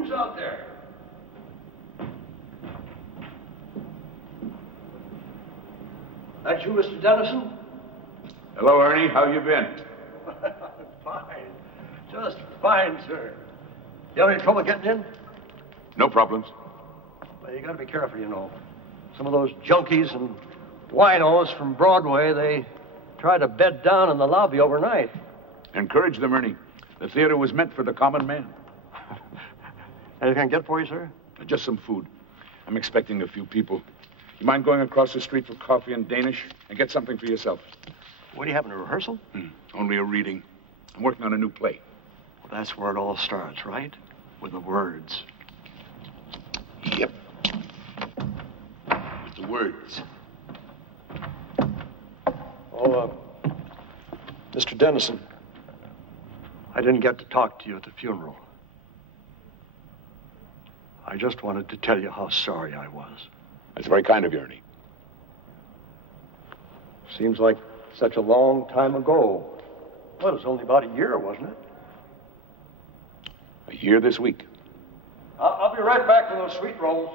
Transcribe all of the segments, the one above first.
Who's out there? That you, Mr. Dennison? Hello, Ernie. How you been? Fine. Just fine, sir. You have any trouble getting in? No problems. Well, you gotta be careful, you know. Some of those junkies and winos from Broadway, they try to bed down in the lobby overnight. Encourage them, Ernie. The theater was meant for the common man. Anything I can get for you, sir? Just some food. I'm expecting a few people. You mind going across the street for coffee and Danish and get something for yourself? What do you have in a rehearsal? Only a reading. I'm working on a new play. Well, that's where it all starts, right? With the words. Yep. With the words. Oh, Mr. Dennison, I didn't get to talk to you at the funeral. I just wanted to tell you how sorry I was. That's very kind of you, Ernie. Seems like such a long time ago. Well, it was only about a year, wasn't it? A year this week. I'll be right back to those sweet rolls.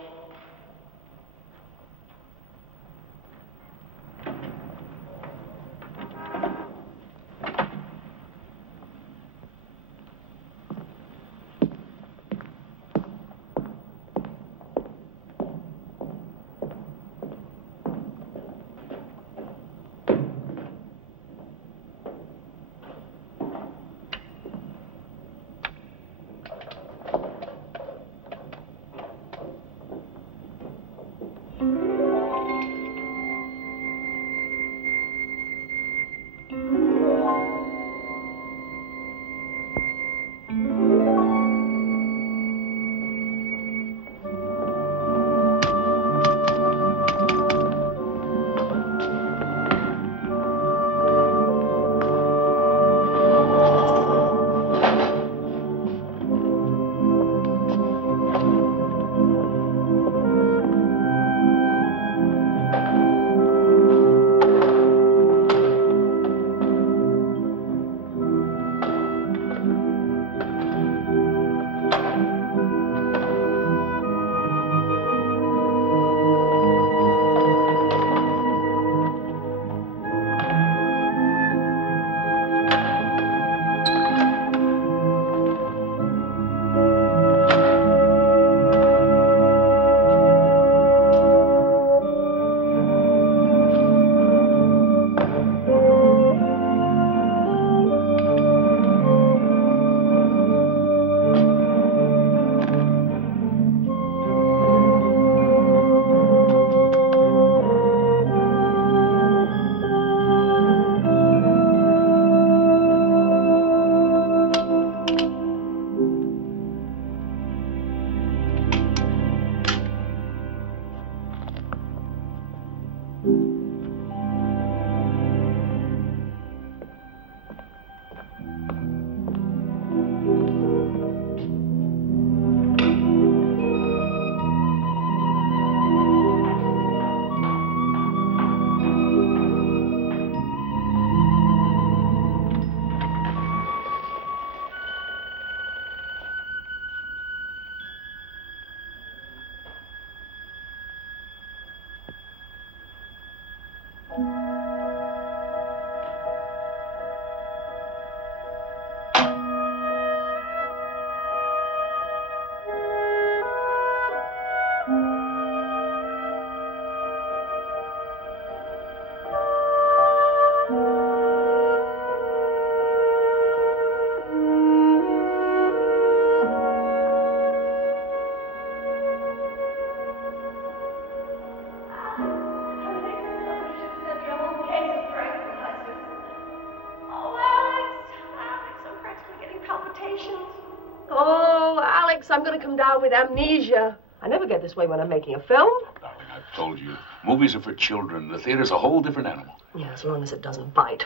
I'm going to come down with amnesia. I never get this way when I'm making a film. Darling, I've told you. Movies are for children. The theater's a whole different animal. Yeah, as long as it doesn't bite.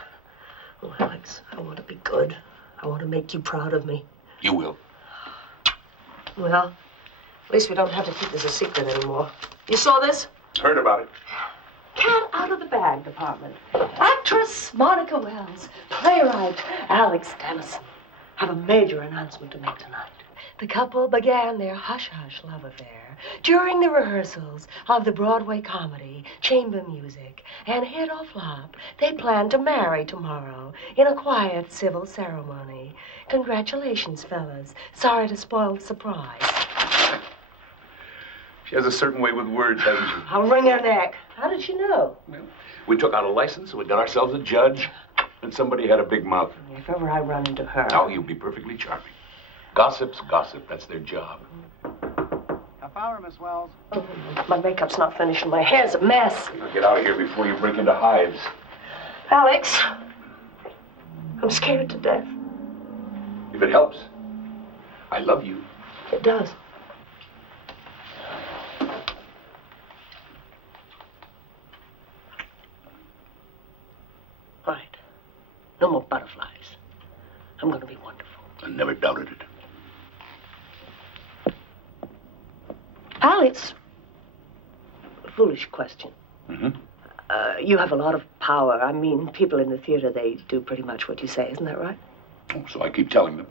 Oh, Alex, I want to be good. I want to make you proud of me. You will. Well, at least we don't have to keep this a secret anymore. You saw this? Heard about it. Cat out of the bag department. Actress Monica Wells. Playwright Alex Dennison. have a major announcement to make tonight. The couple began their hush-hush love affair during the rehearsals of the Broadway comedy, Chamber Music, and hit or flop, they plan to marry tomorrow in a quiet civil ceremony. Congratulations, fellas. Sorry to spoil the surprise. She has a certain way with words, hasn't she? I'll wring her neck. How did she know? Well, we took out a license, we got ourselves a judge, and somebody had a big mouth. If ever I run into her... Oh, you'll be perfectly charming. Gossip's gossip. That's their job. Half hour, Miss Wells. Oh, my makeup's not finished and my hair's a mess. Now get out of here before you break into hives. Alex, I'm scared to death. If it helps, I love you. It does. All right. No more butterflies. I'm going to be wonderful. I never doubted it. Alex, a foolish question. Mm-hmm. You have a lot of power. I mean, people in the theater, they do pretty much what you say. Isn't that right? Oh, so I keep telling them.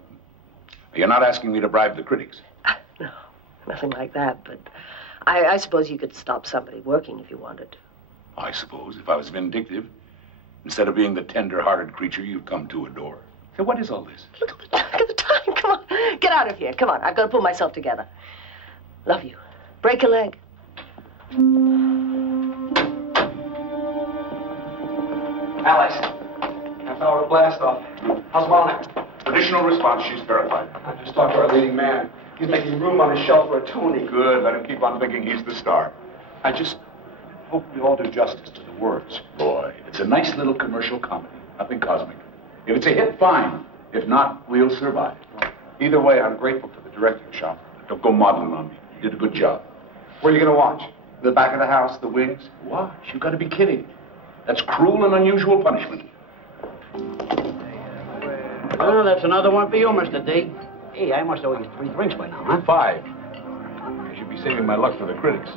You're not asking me to bribe the critics. No, nothing like that. But I suppose you could stop somebody working if you wanted to. I suppose, if I was vindictive, instead of being the tender-hearted creature you've come to adore. So what is all this? Look at the time. Come on. Get out of here. Come on. I've got to pull myself together. Love you. Break a leg. Alex, half hour of blast off. How's Monica? Traditional response, she's terrified. I just talked to our leading man. He's making room on his shelf for a Tony. Good, let him keep on thinking he's the star. I just hope we all do justice to the words. Boy, it's a nice little commercial comedy. Nothing cosmic. If it's a hit, fine. If not, we'll survive. Either way, I'm grateful to the directing shop. Don't go modeling on me. You did a good job. Where are you going to watch? The back of the house, the wings? Watch, you gotta be kidding. That's cruel and unusual punishment. Well, that's another one for you, Mr. D. Hey, I must owe you 3 drinks by now, huh? 5. I should be saving my luck for the critics.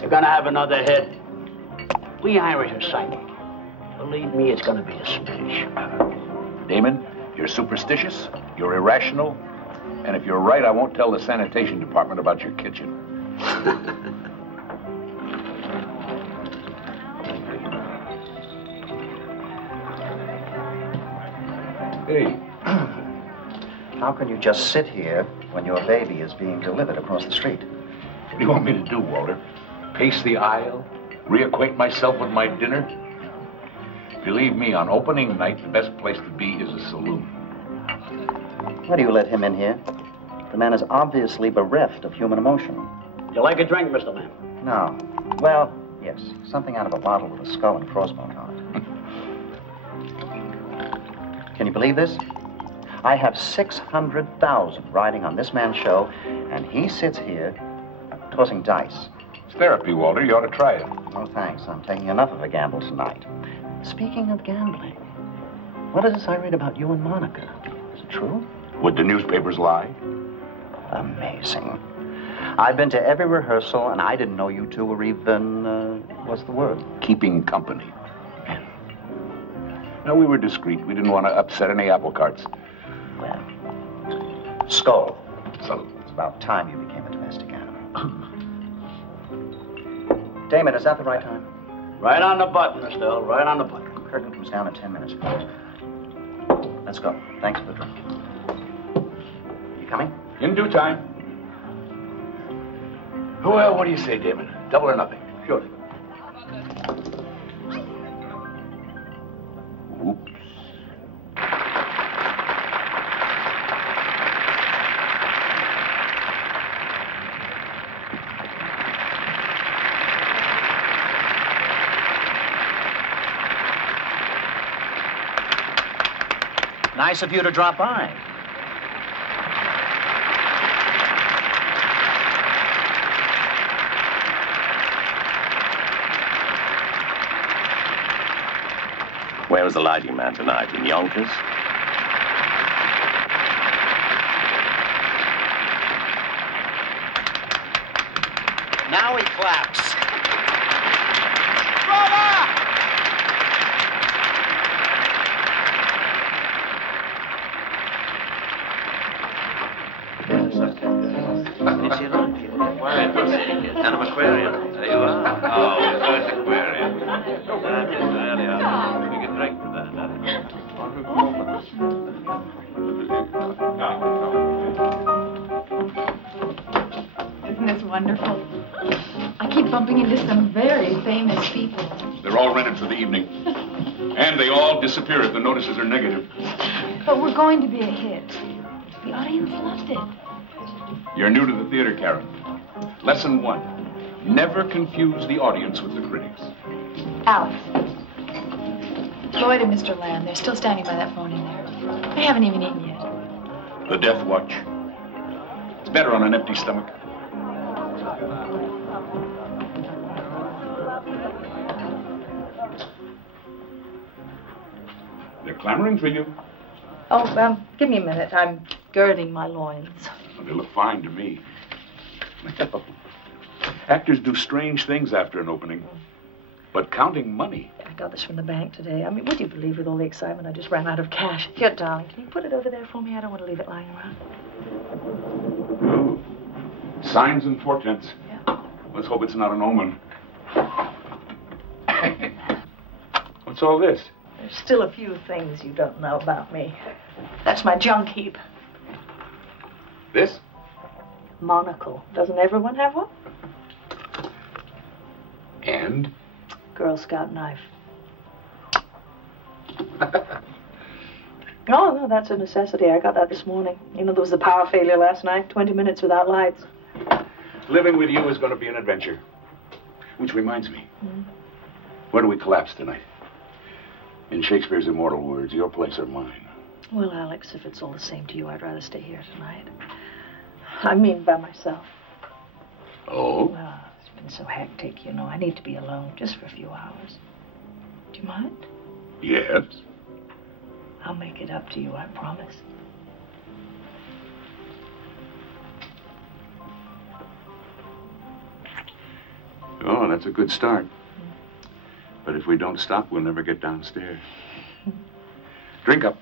You're gonna have another hit. We Irish are psychic. Believe me, it's gonna be a smash. Damon, you're superstitious, you're irrational, and if you're right, I won't tell the sanitation department about your kitchen. Hey. How can you just sit here when your baby is being delivered across the street? What do you want me to do, Walter? Pace the aisle? Reacquaint myself with my dinner? Believe me, on opening night, the best place to be is a saloon. Why do you let him in here? The man is obviously bereft of human emotion. You like a drink, Mr. Man? No. Well, yes. Something out of a bottle with a skull and crossbones on it. Can you believe this? I have 600,000 riding on this man's show, and he sits here tossing dice. It's therapy, Walter. You ought to try it. No, thanks. I'm taking enough of a gamble tonight. Speaking of gambling, what is this I read about you and Monica? Is it true? Would the newspapers lie? Amazing. I've been to every rehearsal, and I didn't know you two were even, what's the word? Keeping company. No, we were discreet. We didn't want to upset any apple carts. Well, skull. Salute. It's about time you became a domestic animal. Damon, is that the right time? Right on the button, Mr. Earl. Right on the button. Curtain comes down in 10 minutes. Let's go. Thanks for the drink. You coming? In due time. Well, what do you say, Damon? Double or nothing? Sure. Oops. Nice of you to drop by. Where was the lighting man tonight? In Yonkers? Now he claps. didn't see a lot of people. Why, I'm seeing you. An aquarium. There you are. Oh, first aquarium. That is really odd. We can drink for that, Isn't this wonderful? I keep bumping into some very famous people. They're all rented for the evening. And they all disappear if the notices are negative. But we're going to be a hit. The audience loved it. You're new to the theater, Karen. Lesson 1. Never confuse the audience with the critics. Alex. Lloyd and Mr. Lamb, they're still standing by that phone in there. They haven't even eaten yet. The death watch. It's better on an empty stomach. They're clamoring for you. Oh, give me a minute. I'm girding my loins. Well, they look fine to me. Actors do strange things after an opening. But counting money. I got this from the bank today. I mean, would you believe with all the excitement I just ran out of cash? Here, darling, can you put it over there for me? I don't want to leave it lying around. Oh. Signs and portents. Yeah. Let's hope it's not an omen. What's all this? There's still a few things you don't know about me. That's my junk heap. This? Monocle. Doesn't everyone have one? And? Girl Scout knife. No, that's a necessity. I got that this morning. You know, there was a power failure last night. 20 minutes without lights. Living with you is going to be an adventure. Which reminds me. Where do we collapse tonight? In Shakespeare's immortal words, your place or mine. Well, Alex, if it's all the same to you, I'd rather stay here tonight. I mean, by myself. Oh? Well, it's been so hectic, you know. I need to be alone just for a few hours. Do you mind? Yes. I'll make it up to you, I promise. Oh, that's a good start. But if we don't stop, we'll never get downstairs. Drink up.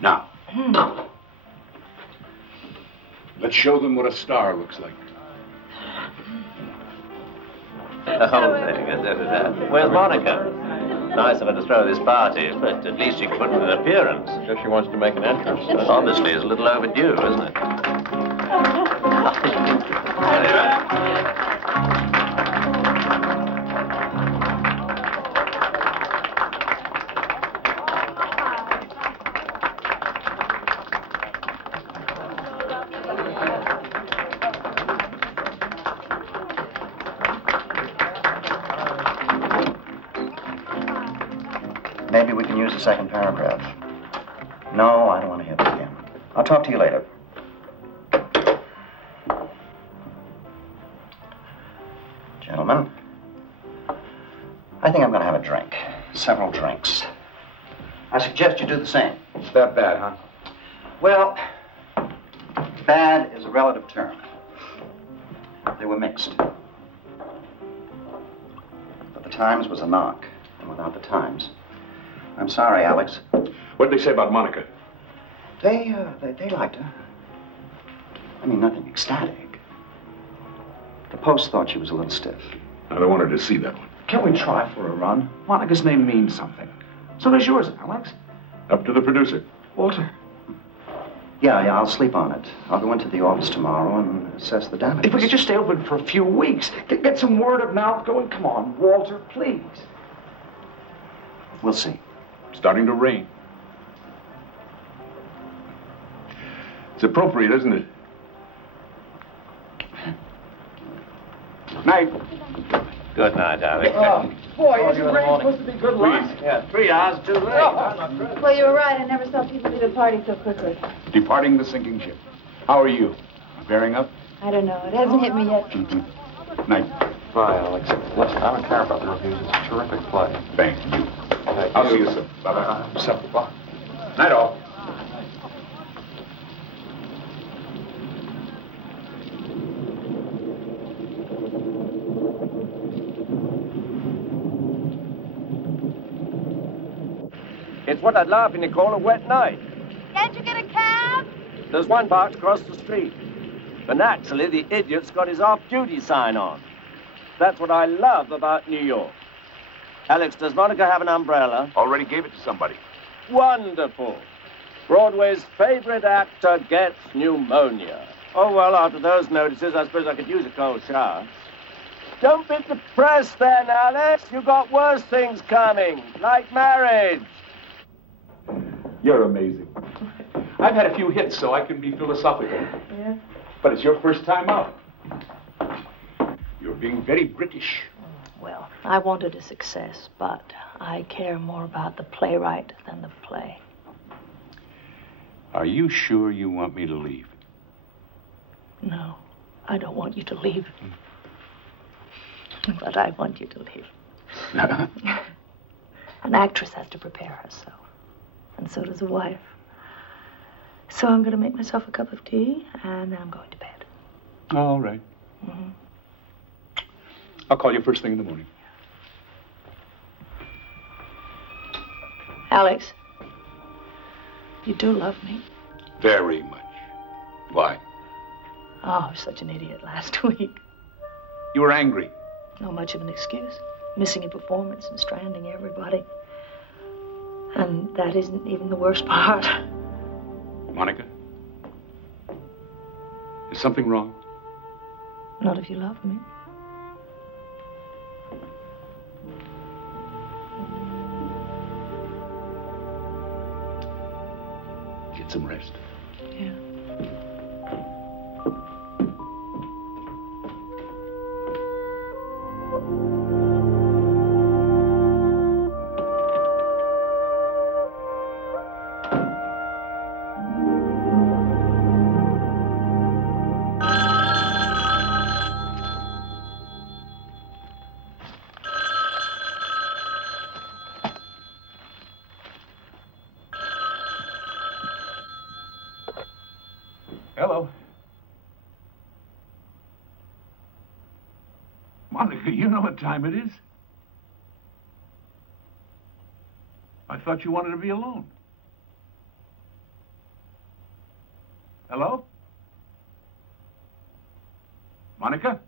Now, let's show them what a star looks like. Oh, where's Monica? Nice of her to throw this party, but at least she can put in an appearance. Guess she wants to make an entrance. Honestly, it's a little overdue, isn't it? Maybe we can use the second paragraph. No, I don't want to hear that again. I'll talk to you later. Gentlemen, I think I'm going to have a drink. Several drinks. I suggest you do the same. It's that bad, huh? Well, bad is a relative term. They were mixed. But the Times was a knock, and without the Times... I'm sorry, Alex. What did they say about Monica? They liked her. I mean, nothing ecstatic. The Post thought she was a little stiff. I don't want her to see that one. Can we try for a run? Monica's name means something. So does yours, Alex. Up to the producer. Walter. Yeah, I'll sleep on it. I'll go into the office tomorrow and assess the damages. If we could just stay open for a few weeks, get some word of mouth going. Come on, Walter, please. We'll see. Starting to rain. It's appropriate, isn't it? Night. Good night, Alex. Oh, boy, isn't rain supposed to be good luck? Yeah, 3 hours too late. Well, you were right. I never saw people leave a party so quickly. Departing the sinking ship. How are you? Bearing up? I don't know. It hasn't hit me yet. Night. Bye, Alex. Listen, I don't care about the reviews. It's a terrific play. Thank you. I'll see you soon. Bye-bye. 7 o'clock. Night all. It's what I'd laughingly call a wet night. Can't you get a cab? There's one parked across the street. But naturally, the idiot's got his off-duty sign on. That's what I love about New York. Alex, does Monica have an umbrella? Already gave it to somebody. Wonderful. Broadway's favorite actor gets pneumonia. Oh, well, after those notices, I suppose I could use a cold shower. Don't be depressed then, Alex. You've got worse things coming, like marriage. You're amazing. I've had a few hits, so I can be philosophical. Yeah? But it's your first time out. You're being very British. Well, I wanted a success, but I care more about the playwright than the play. Are you sure you want me to leave? No, I don't want you to leave. But I want you to leave. An actress has to prepare herself, and so does a wife. So I'm going to make myself a cup of tea, and then I'm going to bed. All right. Mm-hmm. I'll call you first thing in the morning. Alex, you do love me. Very much. Why? Oh, I was such an idiot last week. You were angry. Not much of an excuse. Missing a performance and stranding everybody. And that isn't even the worst part. Monica? Is something wrong? Not if you love me. Get some rest. Yeah. Hello. Monica, you know what time it is. I thought you wanted to be alone. Hello? Monica?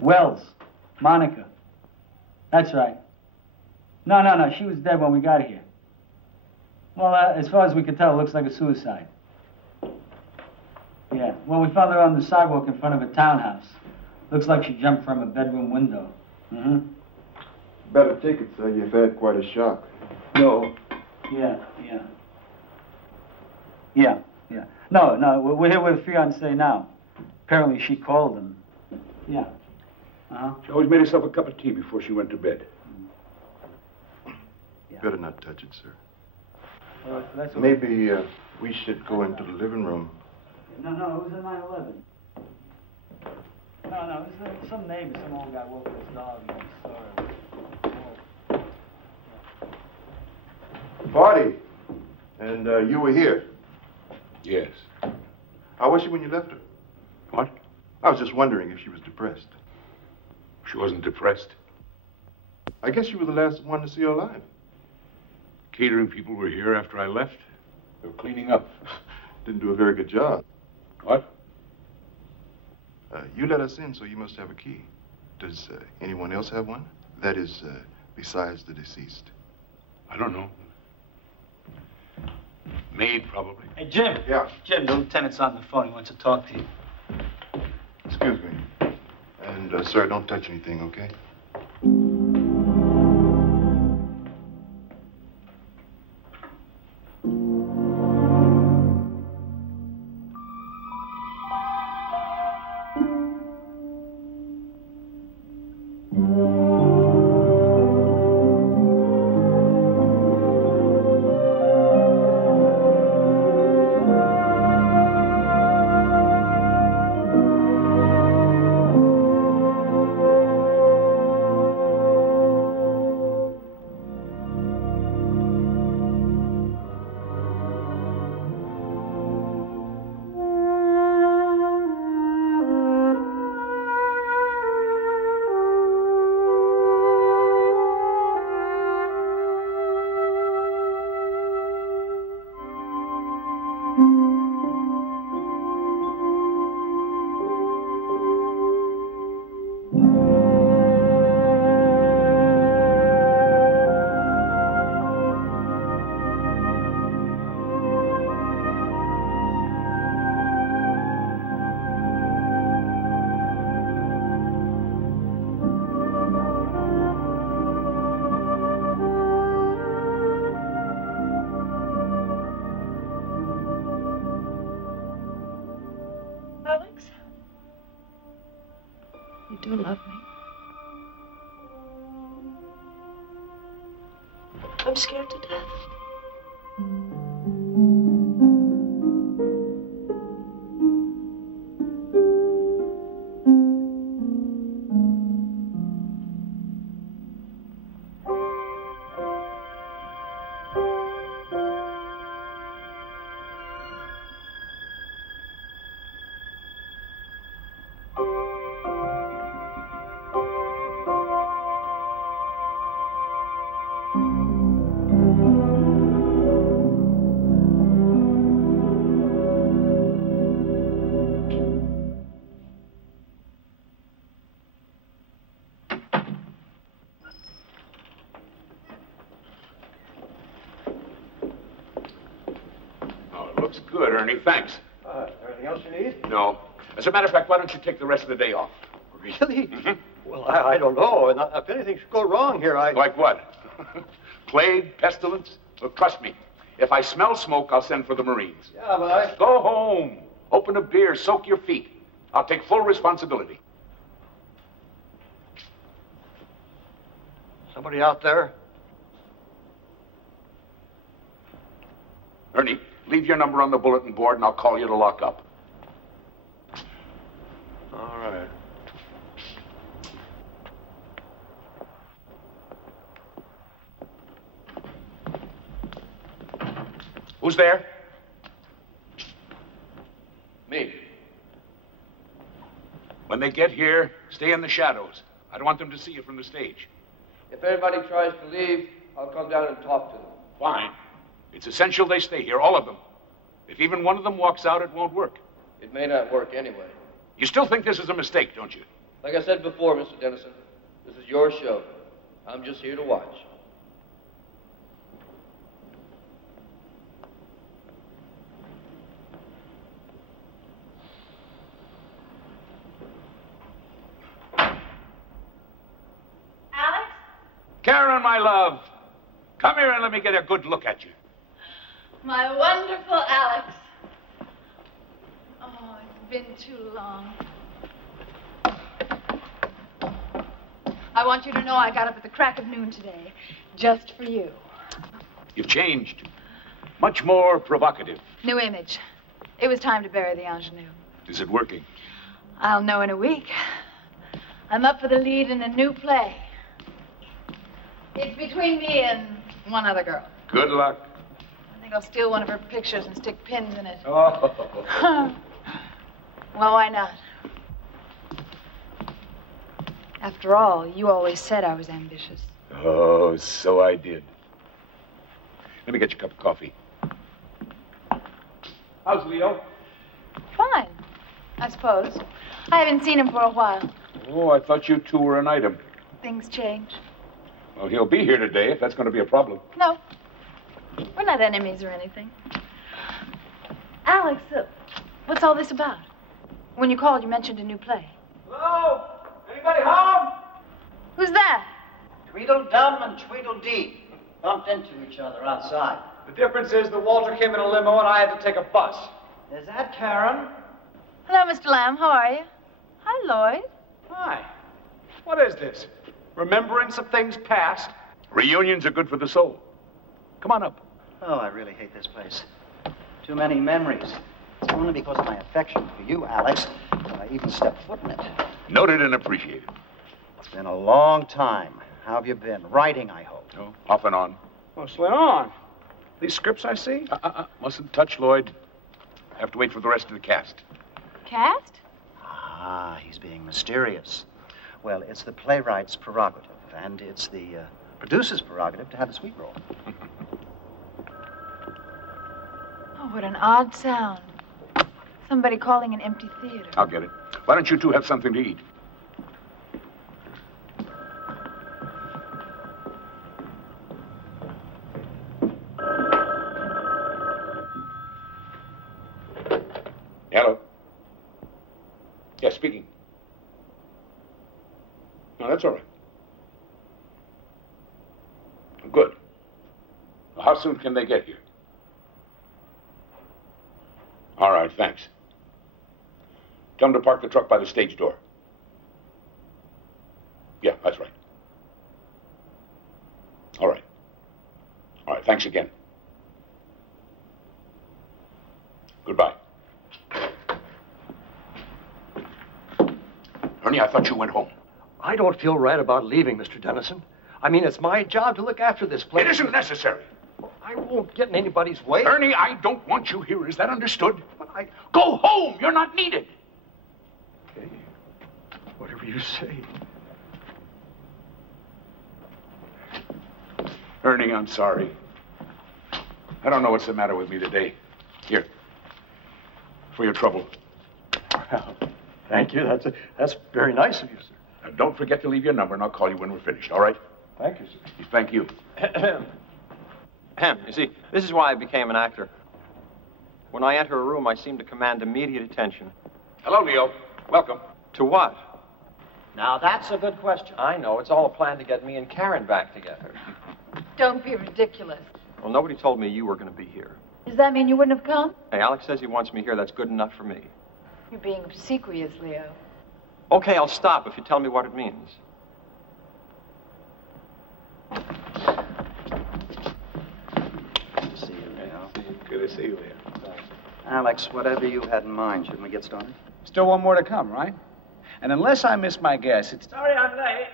Wells. Monica. That's right. No. She was dead when we got here. Well, as far as we can tell, it looks like a suicide. Yeah. Well, we found her on the sidewalk in front of a townhouse. Looks like she jumped from a bedroom window. Mm-hmm. Better take it, sir. You've had quite a shock. No. Yeah. No, we're here with a fiancée now. Apparently she called him. Yeah. Uh-huh. She always made herself a cup of tea before she went to bed. Yeah. Better not touch it, sir. All right, that's what Maybe we should go into the living room. No, it was a 9/11. No, it was some neighbor, some old guy walking his dog and he saw her. Party. And you were here. Yes. How was she when you left her? What? I was just wondering if she was depressed. She wasn't depressed. I guess you were the last one to see her alive. Catering people were here after I left. They were cleaning up. Didn't do a very good job. What? You let us in, so you must have a key. Does anyone else have one? That is, besides the deceased. I don't know. Maid, probably. Hey, Jim. Yeah. Jim, the lieutenant's on the phone. He wants to talk to you. Excuse me. And, sir, don't touch anything, okay? You do love me. I'm scared to death. Looks good, Ernie. Thanks. Anything else you need? No. As a matter of fact, why don't you take the rest of the day off? Really? Well, I don't know. And if anything should go wrong here, Like what? Plague? Pestilence? Look, trust me. If I smell smoke, I'll send for the Marines. Yeah, but Go home. Open a beer. Soak your feet. I'll take full responsibility. Somebody out there? Ernie, leave your number on the bulletin board and I'll call you to lock up. All right. Who's there? Me. When they get here, stay in the shadows. I don't want them to see you from the stage. If anybody tries to leave, I'll come down and talk to them. Fine. It's essential they stay here, all of them. If even one of them walks out, it won't work. It may not work anyway. You still think this is a mistake, don't you? Like I said before, Mr. Dennison, this is your show. I'm just here to watch. Alex? Karen, my love, come here and let me get a good look at you. My wonderful Alex. Oh, it's been too long. I want you to know I got up at the crack of noon today, just for you. You've changed. Much more provocative. New image. It was time to bury the ingenue. Is it working? I'll know in a week. I'm up for the lead in a new play. It's between me and one other girl. Good luck. I think I'll steal one of her pictures and stick pins in it. Oh. Well, why not? After all, you always said I was ambitious. Oh, so I did. Let me get you a cup of coffee. How's Leo? Fine, I suppose. I haven't seen him for a while. Oh, I thought you two were an item. Things change. Well, he'll be here today if that's going to be a problem. No, we're not enemies or anything. Alex, what's all this about? When you called, you mentioned a new play. Hello? Anybody home? Who's that? Tweedledum and Tweedledee bumped into each other outside. The difference is that Walter came in a limo and I had to take a bus. Is that Karen? Hello, Mr. Lamb. How are you? Hi, Lloyd. Hi. What is this? Remembrance of things past? Reunions are good for the soul. Come on up. Oh, I really hate this place. Too many memories. It's only because of my affection for you, Alex, that I even stepped foot in it. Noted and appreciated. It's been a long time. How have you been? Writing, I hope. Oh, off and on. What's going on? These scripts I see? Mustn't touch, Lloyd. Have to wait for the rest of the cast. Cast? Ah, he's being mysterious. Well, it's the playwright's prerogative, and it's the producer's prerogative to have the sweet roll. Oh, what an odd sound. Somebody calling an empty theater. I'll get it. Why don't you two have something to eat? Hello? Yes, speaking. No, that's all right. Good. Well, how soon can they get here? All right, thanks. Tell them to park the truck by the stage door. Yeah, that's right. All right. All right, thanks again. Goodbye. Ernie, I thought you went home. I don't feel right about leaving, Mr. Dennison. I mean, it's my job to look after this place. It isn't necessary. I won't get in anybody's way. Ernie, I don't want you here. Is that understood? But go home. You're not needed. Okay. Whatever you say. Ernie, I'm sorry. I don't know what's the matter with me today. Here. For your trouble. Well, thank you. That's very nice of you, sir. Now, don't forget to leave your number, and I'll call you when we're finished, all right? Thank you, sir. Thank you. You see, this is why I became an actor. When I enter a room, I seem to command immediate attention. Hello, Leo. Welcome. To what? Now, that's a good question. I know. It's all a plan to get me and Karen back together. Don't be ridiculous. Well, nobody told me you were going to be here. Does that mean you wouldn't have come? Hey, Alex says he wants me here. That's good enough for me. You're being obsequious, Leo. Okay, I'll stop if you tell me what it means. Good to see you, Leo. Good to see you, Leo. Alex, whatever you had in mind, shouldn't we get started? Still one more to come, right? And unless I miss my guess, it's... Sorry I'm late.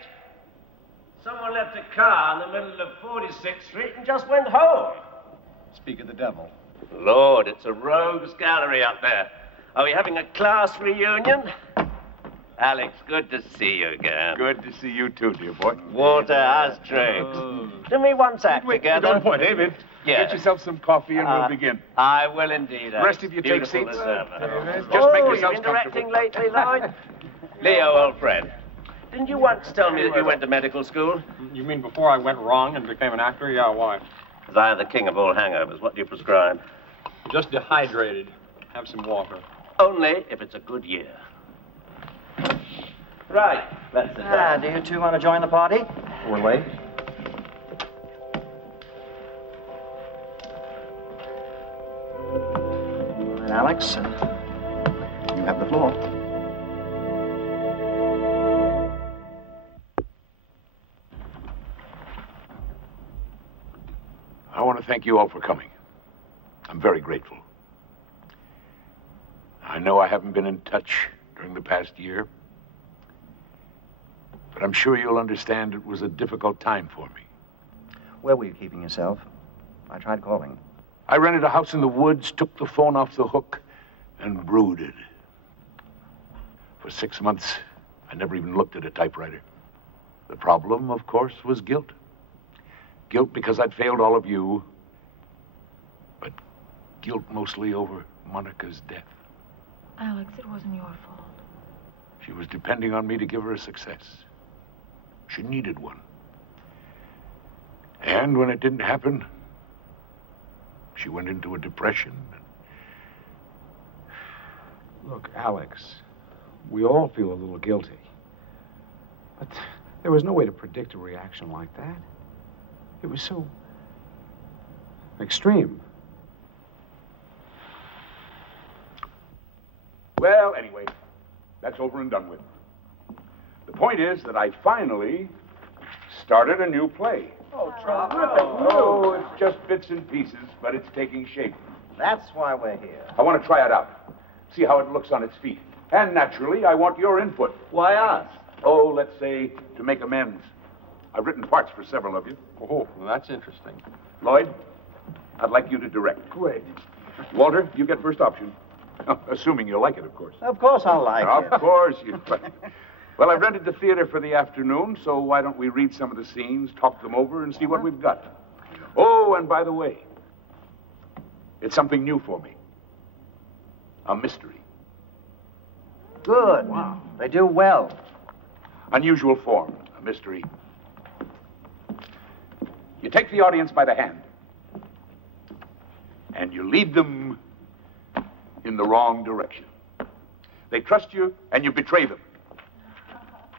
Someone left a car in the middle of 46th Street and just went home. Speak of the devil. Lord, it's a rogues gallery up there. Are we having a class reunion? Alex, good to see you again. Good to see you too, dear boy. Water has drinks. Do me once act together. Don't point, David. Yes. Get yourself some coffee and we'll begin. I will indeed. The rest of you take Beautiful seats. Just make you've yourselves been directing comfortable. lately, Lloyd? Leo, old friend. Didn't you once tell me that you went to medical school? You mean before I went wrong and became an actor? Yeah, why? Because I am the king of all hangovers. What do you prescribe? Just dehydrated. Have some water. Only if it's a good year. Right. Let's sit down. Do you two want to join the party? We're late. All right, Alex, you have the floor. I want to thank you all for coming. I'm very grateful. I know I haven't been in touch during the past year, but I'm sure you'll understand it was a difficult time for me. Where were you keeping yourself? I tried calling. I rented a house in the woods, took the phone off the hook, and brooded. For 6 months, I never even looked at a typewriter. The problem, of course, was guilt. Guilt because I'd failed all of you, but guilt mostly over Monica's death. Alex, it wasn't your fault. She was depending on me to give her a success. She needed one. And when it didn't happen, she went into a depression. Look, Alex, we all feel a little guilty. But there was no way to predict a reaction like that. It was so extreme. Well, anyway, that's over and done with. The point is that I finally started a new play. Oh, Trot. Oh, it's just bits and pieces, but it's taking shape. That's why we're here. I want to try it out, see how it looks on its feet. And naturally, I want your input. Why us? Oh, let's say to make amends. I've written parts for several of you. Oh, well, that's interesting. Lloyd, I'd like you to direct. Great. Walter, you get first option. Assuming you'll like it, of course. Of course I'll like it. Of course you like it. Well, I've rented the theater for the afternoon, so why don't we read some of the scenes, talk them over, and see what we've got. Oh, and by the way, it's something new for me. A mystery. Good. Wow. They do well. Unusual form, a mystery. You take the audience by the hand, and you lead them in the wrong direction. They trust you, and you betray them.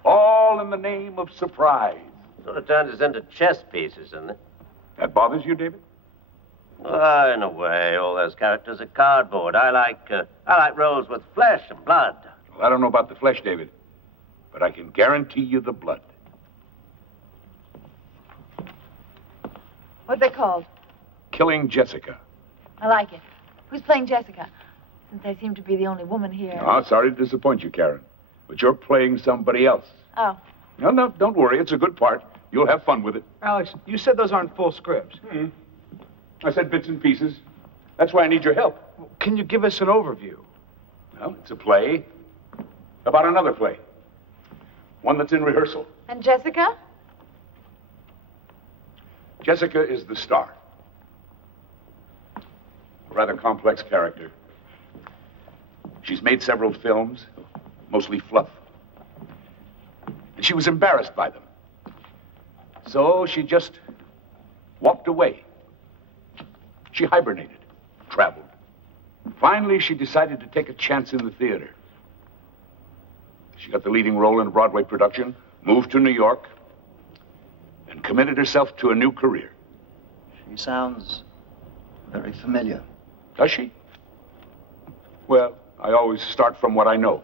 All in the name of surprise. Sort of turns us into chess pieces, doesn't it? That bothers you, David? In a way, all those characters are cardboard. I like roles with flesh and blood. Well, I don't know about the flesh, David, but I can guarantee you the blood. What's it called? Killing Jessica. I like it. Who's playing Jessica? Since I seem to be the only woman here. Oh, sorry to disappoint you, Karen, but you're playing somebody else. Oh. No, don't worry. It's a good part. You'll have fun with it. Alex, you said those aren't full scripts. I said bits and pieces. That's why I need your help. Can you give us an overview? Well, it's a play about another play. One that's in rehearsal. And Jessica? Jessica is the star. A rather complex character. She's made several films, mostly fluff. And she was embarrassed by them. So she just walked away. She hibernated, traveled. Finally, she decided to take a chance in the theater. She got the leading role in a Broadway production, moved to New York, and committed herself to a new career. She sounds very familiar. Does she? Well, I always start from what I know.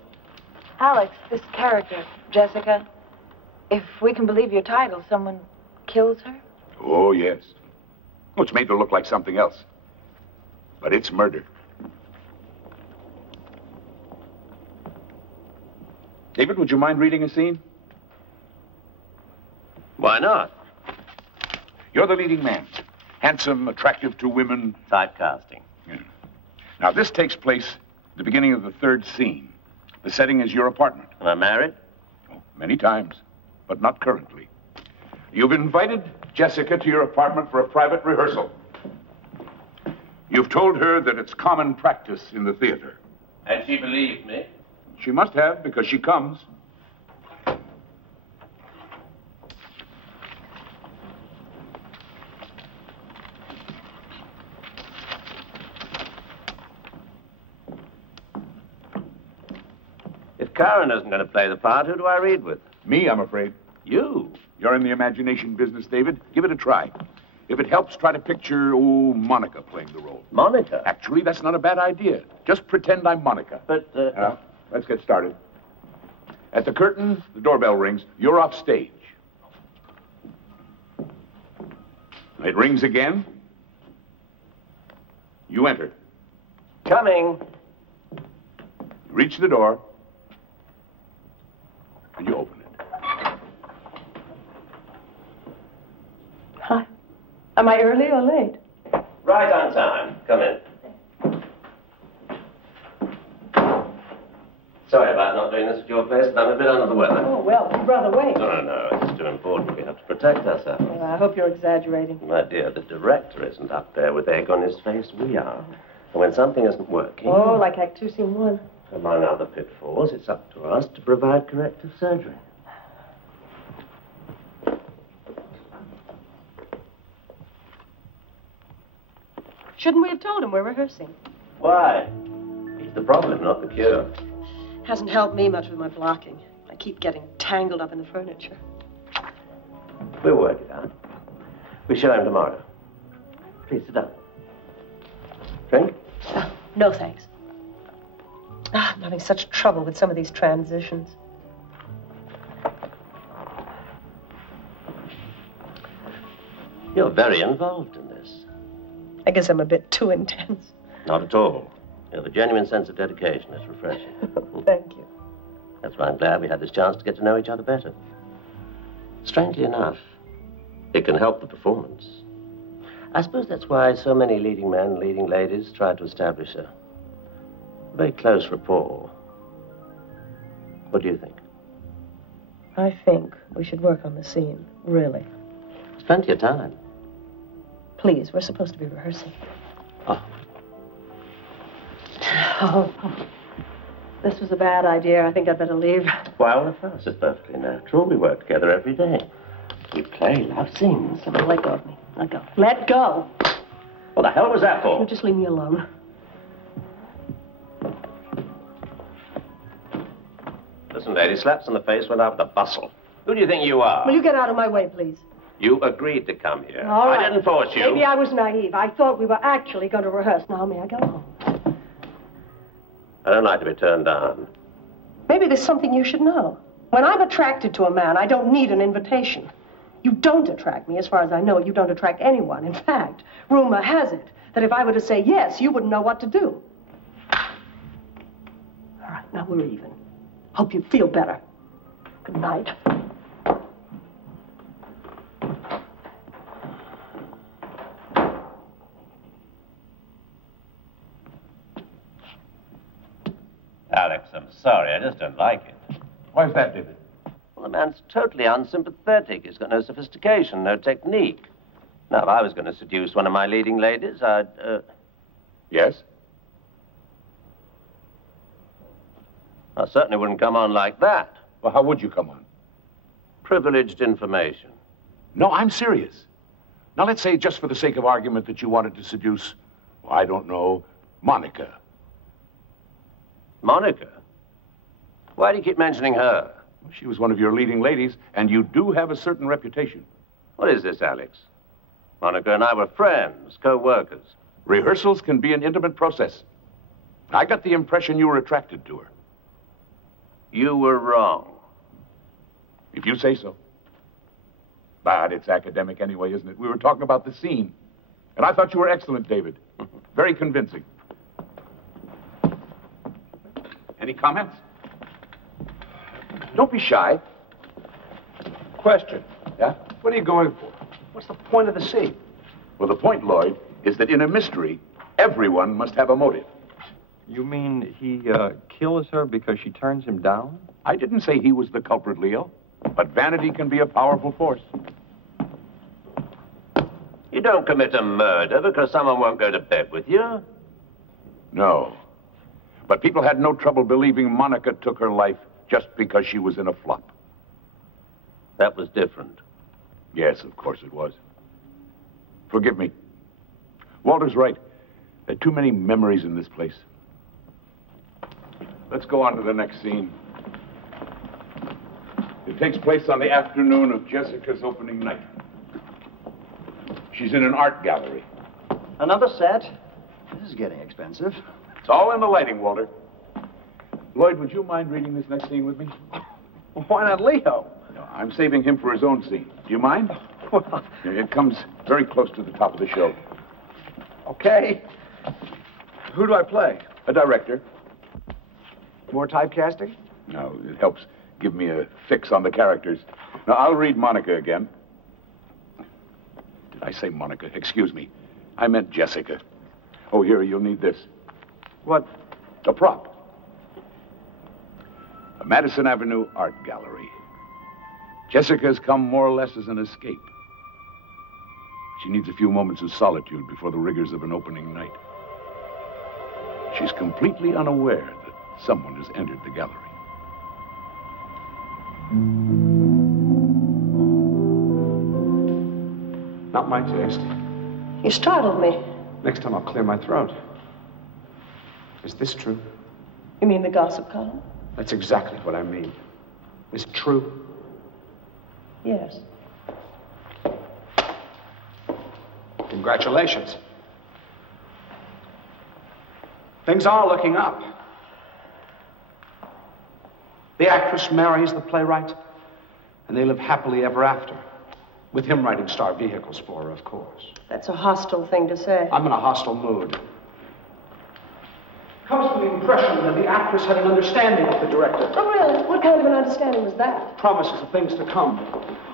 Alex, this character, Jessica, if we can believe your title, someone kills her? Oh, yes. Well, it's made to look like something else. But it's murder. David, would you mind reading a scene? Why not? You're the leading man. Handsome, attractive to women. Typecasting. Yeah. Now, this takes place at the beginning of the third scene. The setting is your apartment. Am I married? Oh, many times, but not currently. You've invited Jessica to your apartment for a private rehearsal. You've told her that it's common practice in the theater. And she believed me? She must have, because she comes. If Karen isn't going to play the part, who do I read with? Me, I'm afraid. You? You're in the imagination business, David. Give it a try. If it helps, try to picture, Monica playing the role. Monica? Actually, that's not a bad idea. Just pretend I'm Monica. But, Now, let's get started. At the curtain, the doorbell rings. You're off stage. It rings again. You enter. Coming. You reach the door, and you open it. Hi. Am I early or late? Right on time. Come in. Sorry about not doing this at your place, but I'm a bit under the weather. Oh, well, you'd rather wait. No, it's too important. We have to protect ourselves. Well, I hope you're exaggerating. My dear, the director isn't up there with egg on his face. We are. And when something isn't working... Oh, like Act 2, Scene 1. Among other pitfalls, it's up to us to provide corrective surgery. Shouldn't we have told him we're rehearsing? Why? He the problem, not the cure. Hasn't helped me much with my blocking. I keep getting tangled up in the furniture. We'll work it out. We show him tomorrow. Please sit down. Drink? No, thanks. I'm having such trouble with some of these transitions. You're very involved in this. I guess I'm a bit too intense. Not at all. You have a genuine sense of dedication. It's refreshing. Thank you. That's why I'm glad we had this chance to get to know each other better. Strangely enough, it can help the performance. I suppose that's why so many leading men, leading ladies try to establish a very close rapport. What do you think? I think we should work on the scene, really. There's plenty of time. Please, we're supposed to be rehearsing. Oh. Oh, this was a bad idea. I think I'd better leave. Why, all of us is perfectly natural. We work together every day. We play love scenes. Oh, let go of me. Let go. Let go. What the hell was that for? You just leave me alone. Listen, lady, slaps in the face went out with a bustle. Who do you think you are? Will you get out of my way, please? You agreed to come here. All right. I didn't force you. Maybe I was naive. I thought we were actually going to rehearse. Now, may I go home? I don't like to be turned down. Maybe there's something you should know. When I'm attracted to a man, I don't need an invitation. You don't attract me. As far as I know, you don't attract anyone. In fact, rumor has it that if I were to say yes, you wouldn't know what to do. All right, now we're even. Hope you feel better. Good night. Alex, I'm sorry. I just don't like it. Why is that, David? Well, the man's totally unsympathetic. He's got no sophistication, no technique. Now, if I was going to seduce one of my leading ladies, I'd, Yes? I certainly wouldn't come on like that. Well, how would you come on? Privileged information. No, I'm serious. Now, let's say, just for the sake of argument, that you wanted to seduce, well, I don't know, Monica. Monica? Why do you keep mentioning her? Well, she was one of your leading ladies, and you do have a certain reputation. What is this, Alex? Monica and I were friends, co-workers. Rehearsals can be an intimate process. I got the impression you were attracted to her. You were wrong. If you say so. But it's academic anyway, isn't it? We were talking about the scene. And I thought you were excellent, David. Very convincing. Any comments? Don't be shy. Question. Yeah? What are you going for? What's the point of the scene? Well, the point, Lloyd, is that in a mystery, everyone must have a motive. You mean he kills her because she turns him down? I didn't say he was the culprit, Leo. But vanity can be a powerful force. You don't commit a murder because someone won't go to bed with you. No. But people had no trouble believing Monica took her life just because she was in a flop. That was different. Yes, of course it was. Forgive me. Walter's right. There are too many memories in this place. Let's go on to the next scene. It takes place on the afternoon of Jessica's opening night. She's in an art gallery. Another set? This is getting expensive. It's all in the lighting, Walter. Lloyd, would you mind reading this next scene with me? Well, why not Leo? No, I'm saving him for his own scene. Do you mind? Well, It comes very close to the top of the show. okay. Who do I play? A director. More typecasting? No, it helps give me a fix on the characters. Now, I'll read Monica again. Did I say Monica? Excuse me. I meant Jessica. Oh, here, you'll need this. What? A prop. A Madison Avenue art gallery. Jessica's come more or less as an escape. She needs a few moments of solitude before the rigors of an opening night. She's completely unaware that someone has entered the gallery. Not my taste. You startled me. Next time I'll clear my throat. Is this true? You mean the gossip column? That's exactly what I mean. Is it true? Yes. Congratulations. Things are looking up. The actress marries the playwright, and they live happily ever after. With him writing star vehicles for her, of course. That's a hostile thing to say. I'm in a hostile mood. Comes from the impression that the actress had an understanding with the director. Oh, really? What kind of an understanding was that? Promises of things to come.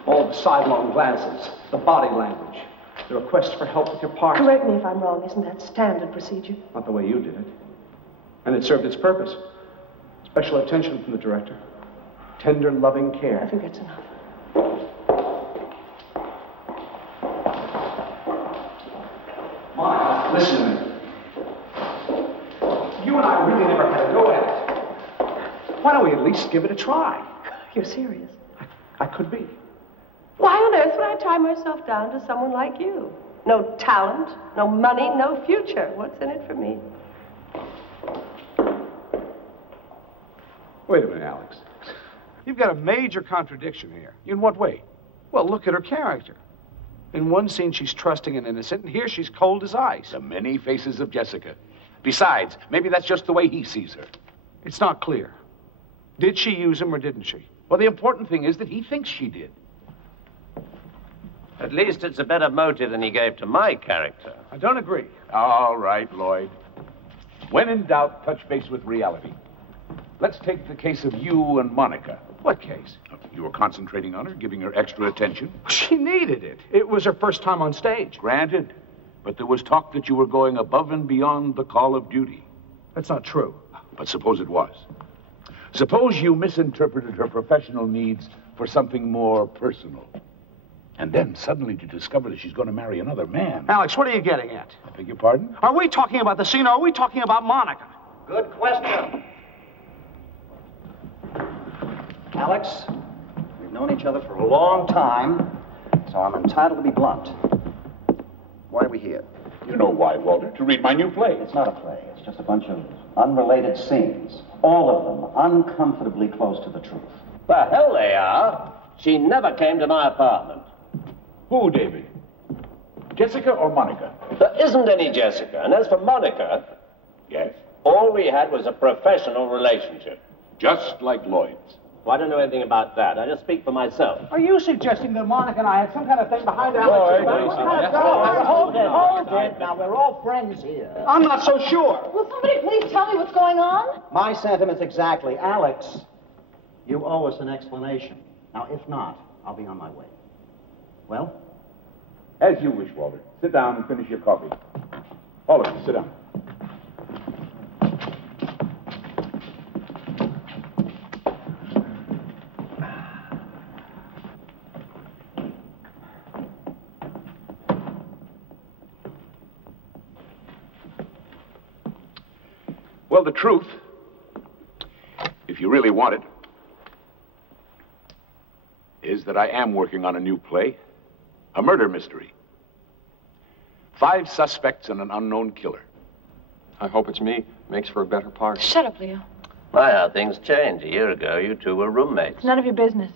All the sidelong glances, the body language, the request for help with your part. Correct me if I'm wrong. Isn't that standard procedure? Not the way you did it. And it served its purpose. Special attention from the director. Tender, loving care. I think that's enough. Mike, listen to me. You and I really never had a go at it. Why don't we at least give it a try? You're serious? I could be. Why on earth would I tie myself down to someone like you? No talent, no money, no future. What's in it for me? Wait a minute, Alex. You've got a major contradiction here. In what way? Well, look at her character. In one scene, she's trusting and innocent, and here she's cold as ice. The many faces of Jessica. Besides, maybe that's just the way he sees her. It's not clear. Did she use him or didn't she? Well, the important thing is that he thinks she did. At least it's a better motive than he gave to my character. I don't agree. All right, Lloyd. When in doubt, touch base with reality. Let's take the case of you and Monica. What case? You were concentrating on her, giving her extra attention. She needed it. It was her first time on stage. Granted. But there was talk that you were going above and beyond the call of duty. That's not true. But suppose it was. Suppose you misinterpreted her professional needs for something more personal. And then suddenly to discover that she's going to marry another man. Alex, what are you getting at? I beg your pardon? Are we talking about the scene or are we talking about Monica? Good question. Alex, we've known each other for a long time, so I'm entitled to be blunt. Why are we here? You know why, Walter. To read my new play. It's not a play. It's just a bunch of unrelated scenes. All of them uncomfortably close to the truth. The hell they are. She never came to my apartment. Who, David? Jessica or Monica? There isn't any Jessica. And as for Monica... Yes? All we had was a professional relationship. Just like Lloyd's. Well, I don't know anything about that. I just speak for myself. Are you suggesting that Monica and I had some kind of thing behind our Lloyd, Hold it. Now, we're all friends here. I'm not so sure. Will somebody please tell me what's going on? My sentiments exactly. Alex, you owe us an explanation. Now, if not, I'll be on my way. Well? As you wish, Walter. Sit down and finish your coffee. All of you, sit down. Well, the truth, if you really want it, is that I am working on a new play, a murder mystery. 5 suspects and an unknown killer. I hope it's me. Makes for a better part. Shut up, Leo. Why, how things changed. A year ago, you two were roommates. It's none of your business.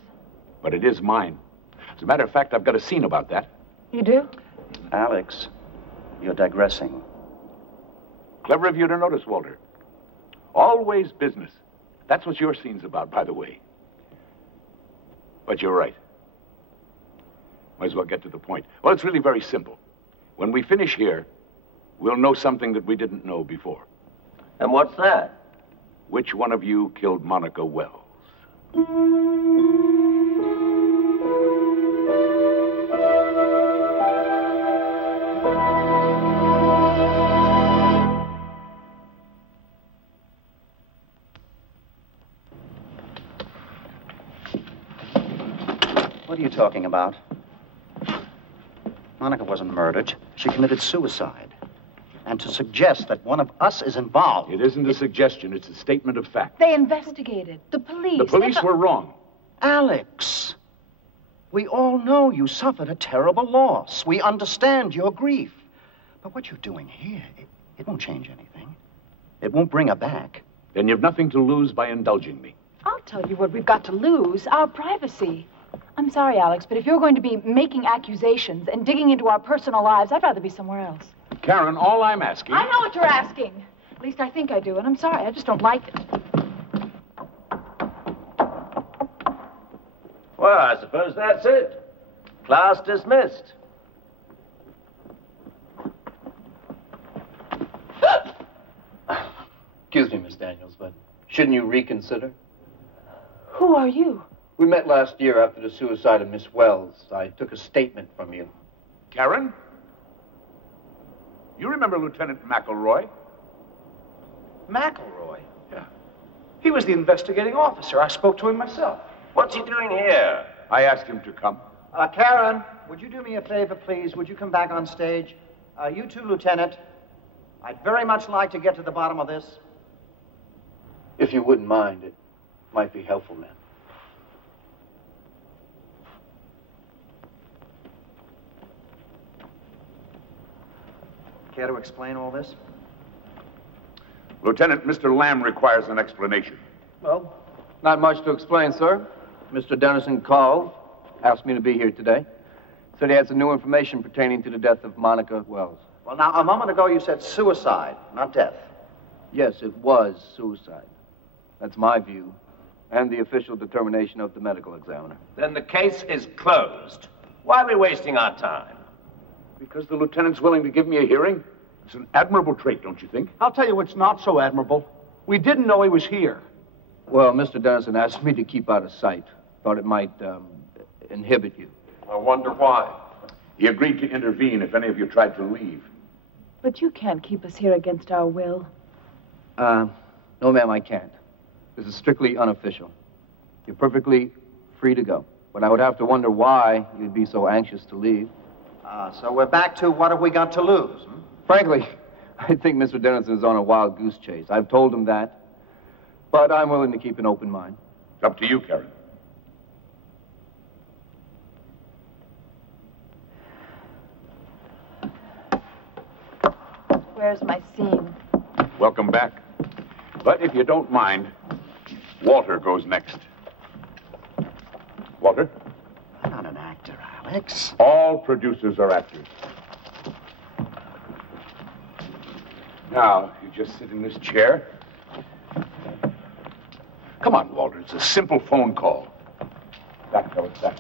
But it is mine. As a matter of fact, I've got a scene about that. You do? Alex, you're digressing. Clever of you to notice, Walter. Always business. That's what your scene's about, by the way. But you're right. Might as well get to the point. Well, it's really very simple. When we finish here, we'll know something that we didn't know before. And what's that? Which one of you killed Monica Wells? What are you talking about? Monica wasn't murdered. She committed suicide. And to suggest that one of us is involved... It isn't a suggestion. It's a statement of fact. They investigated. The police. The police were wrong. Alex, we all know you suffered a terrible loss. We understand your grief. But what you're doing here, it won't change anything. It won't bring her back. Then you've nothing to lose by indulging me. I'll tell you what we've got to lose, our privacy. I'm sorry, Alex, but if you're going to be making accusations and digging into our personal lives, I'd rather be somewhere else. Karen, all I'm asking... I know what you're asking. At least I think I do, and I'm sorry, I just don't like it. Well, I suppose that's it. Class dismissed. Excuse me, Miss Daniels, but shouldn't you reconsider? Who are you? We met last year after the suicide of Miss Wells. I took a statement from you. Karen? You remember Lieutenant McElroy? McElroy? Yeah. He was the investigating officer. I spoke to him myself. What's he doing here? I asked him to come. Karen, would you do me a favor, please? Would you come back on stage? You too, Lieutenant. I'd very much like to get to the bottom of this. If you wouldn't mind, it might be helpful, ma'am. Care to explain all this? Lieutenant, Mr. Lamb requires an explanation. Well, not much to explain, sir. Mr. Dennison called, asked me to be here today. Said he had some new information pertaining to the death of Monica Wells. Well, now, a moment ago you said suicide, not death. Yes, it was suicide. That's my view, and the official determination of the medical examiner. Then the case is closed. Why are we wasting our time? Because the lieutenant's willing to give me a hearing? It's an admirable trait, don't you think? I'll tell you what's not so admirable. We didn't know he was here. Well, Mr. Dennison asked me to keep out of sight. Thought it might inhibit you. I wonder why. He agreed to intervene if any of you tried to leave. But you can't keep us here against our will. No, ma'am, I can't. This is strictly unofficial. You're perfectly free to go. But I would have to wonder why you'd be so anxious to leave. So we're back to what have we got to lose? Frankly, I think Mr. Dennison is on a wild goose chase. I've told him that. But I'm willing to keep an open mind. It's up to you, Karen. Where's my scene? Welcome back. But if you don't mind, Walter goes next. Walter? I'm not an actor, Alex. All producers are actors. Now, you just sit in this chair. Come on, Walter. It's a simple phone call. Back, fellas, back.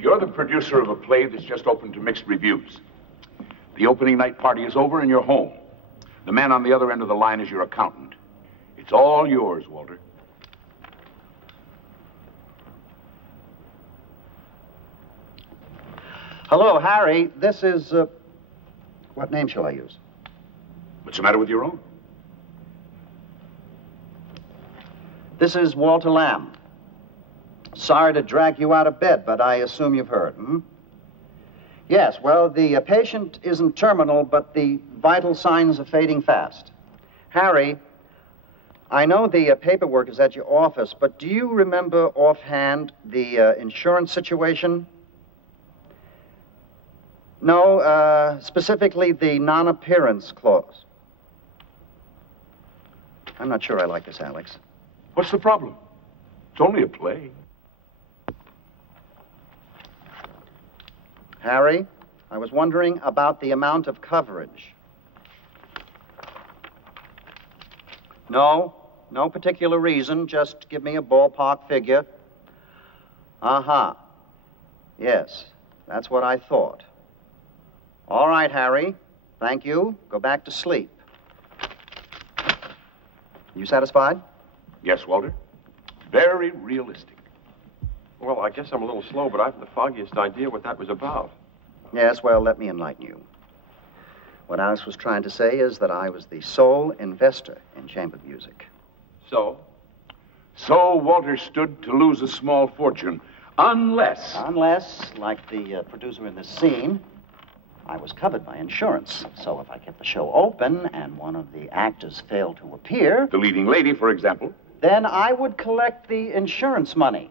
You're the producer of a play that's just opened to mixed reviews. The opening night party is over and you're home. The man on the other end of the line is your accountant. It's all yours, Walter. Hello, Harry. This is, what name shall I use? What's the matter with your own? This is Walter Lamb. Sorry to drag you out of bed, but I assume you've heard, Yes, well, the patient isn't terminal, but the vital signs are fading fast. Harry, I know the paperwork is at your office, but do you remember offhand the insurance situation? No, specifically the non-appearance clause. I'm not sure I like this, Alex. What's the problem? It's only a play. Harry, I was wondering about the amount of coverage. No particular reason. Just give me a ballpark figure. Yes, that's what I thought. All right, Harry. Thank you. Go back to sleep. You satisfied? Yes, Walter. Very realistic. Well, I guess I'm a little slow, but I haven't the foggiest idea what that was about. Yes, well, let me enlighten you. What Alice was trying to say is that I was the sole investor in chamber music. So? So Walter stood to lose a small fortune, unless... Unless, like the producer in this scene, I was covered by insurance. So if I kept the show open and one of the actors failed to appear... The leading lady, for example. Then I would collect the insurance money.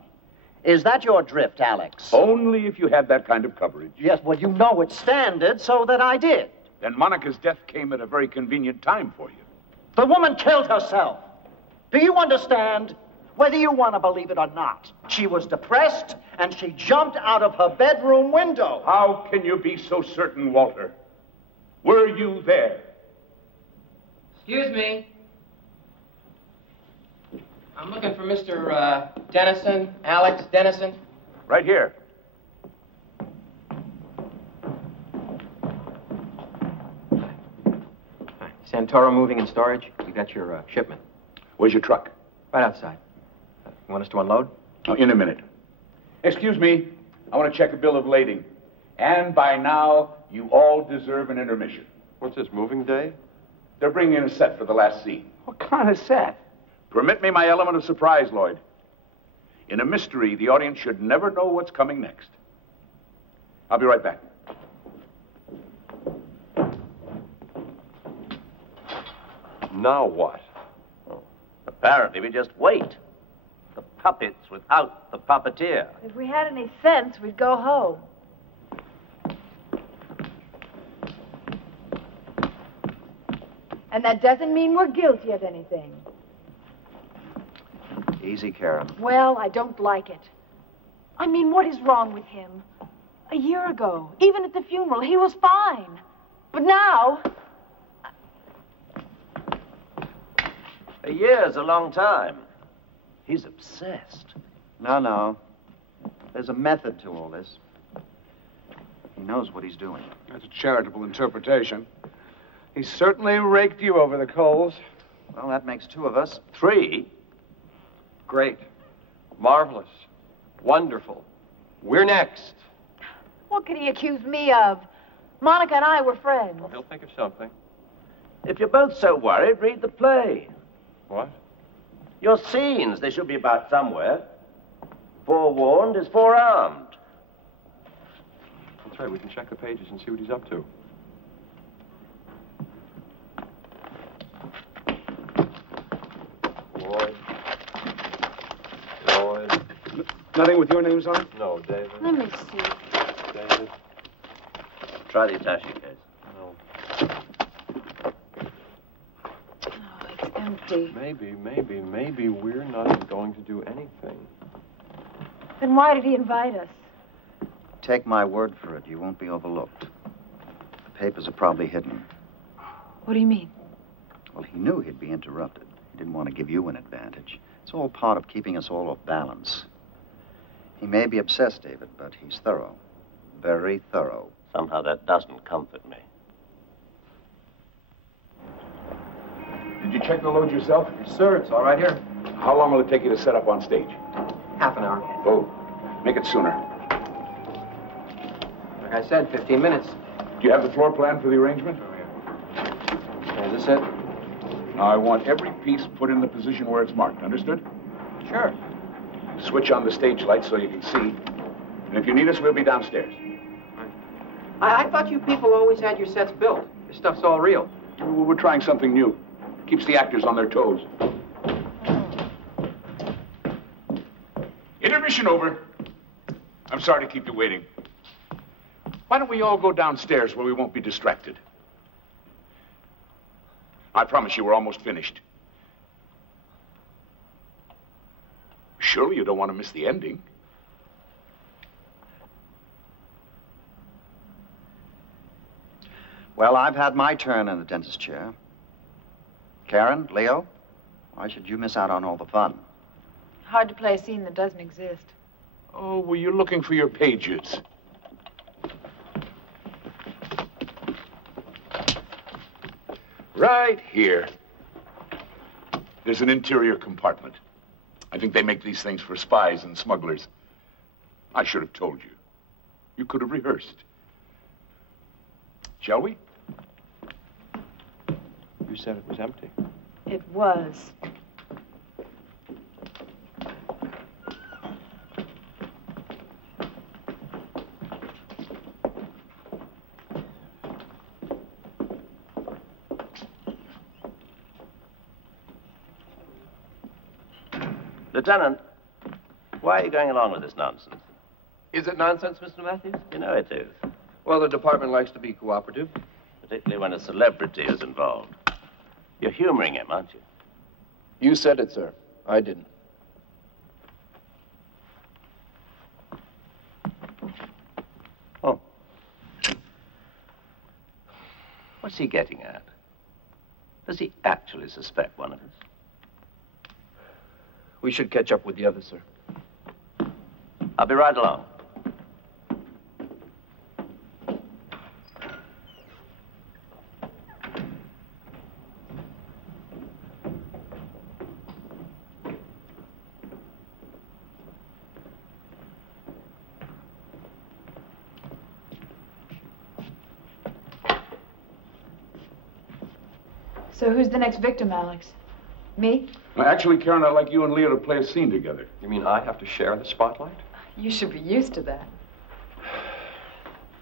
Is that your drift, Alex? Only if you had that kind of coverage. Yes, well, you know it's standard, so that I did. Then Monica's death came at a very convenient time for you. The woman killed herself. Do you understand? Whether you want to believe it or not, she was depressed, and she jumped out of her bedroom window. How can you be so certain, Walter? Were you there? Excuse me. I'm looking for Mr. Dennison, Alex Dennison. Right here. Hi. Santoro Moving and Storage. We got your shipment. Where's your truck? Right outside. You want us to unload? Oh, in a minute. Excuse me. I want to check a bill of lading. And by now, you all deserve an intermission. What's this, moving day? They're bringing in a set for the last scene. What kind of set? Permit me my element of surprise, Lloyd. In a mystery, the audience should never know what's coming next. I'll be right back. Now what? Apparently, we just wait. The puppets without the puppeteer. If we had any sense, we'd go home. And that doesn't mean we're guilty of anything. Easy, Karen. Well, I don't like it. I mean, what is wrong with him? A year ago, even at the funeral, he was fine. But now... A year's a long time. He's obsessed. No. There's a method to all this. He knows what he's doing. That's a charitable interpretation. He certainly raked you over the coals. Well, that makes two of us. 3. Great. Marvelous. Wonderful. We're next. What could he accuse me of? Monica and I were friends. He'll think of something. If you're both so worried, read the play. What? Your scenes, they should be about somewhere. Forewarned is forearmed. That's right, we can check the pages and see what he's up to. Lloyd. Nothing with your names on it? No, David. Let me see. David. Try the attaché case. No. Oh, it's empty. Maybe we're not going to do anything. Then why did he invite us? Take my word for it, you won't be overlooked. The papers are probably hidden. What do you mean? Well, he knew he'd be interrupted. He didn't want to give you an advantage. It's all part of keeping us all off balance. He may be obsessed, David, but he's thorough. Very thorough. Somehow that doesn't comfort me. Did you check the load yourself? Yes, sir. It's all right here. How long will it take you to set up on stage? Half an hour. Oh, make it sooner. Like I said, 15 minutes. Do you have the floor plan for the arrangement? Is this it? Now, I want every piece put in the position where it's marked. Understood? Sure. Switch on the stage lights so you can see. And if you need us, we'll be downstairs. I thought you people always had your sets built. This stuff's all real. We're trying something new. Keeps the actors on their toes. Intermission over. I'm sorry to keep you waiting. Why don't we all go downstairs where we won't be distracted? I promise you we're almost finished. Surely you don't want to miss the ending. Well, I've had my turn in the dentist chair. Karen, Leo, why should you miss out on all the fun? Hard to play a scene that doesn't exist. Oh, were you looking for your pages? Right here. There's an interior compartment. I think they make these things for spies and smugglers. I should have told you. You could have rehearsed. Shall we? You said it was empty. It was. Lieutenant, why are you going along with this nonsense? Is it nonsense, Mr. Matthews? You know it is. Well, the department likes to be cooperative. Particularly when a celebrity is involved. You're humoring him, aren't you? You said it, sir. I didn't. Oh. What's he getting at? Does he actually suspect one of us? We should catch up with the others, sir. I'll be right along. So who's the next victim, Alex? Me? Actually, Karen, I'd like you and Leo to play a scene together. You mean I have to share the spotlight? You should be used to that.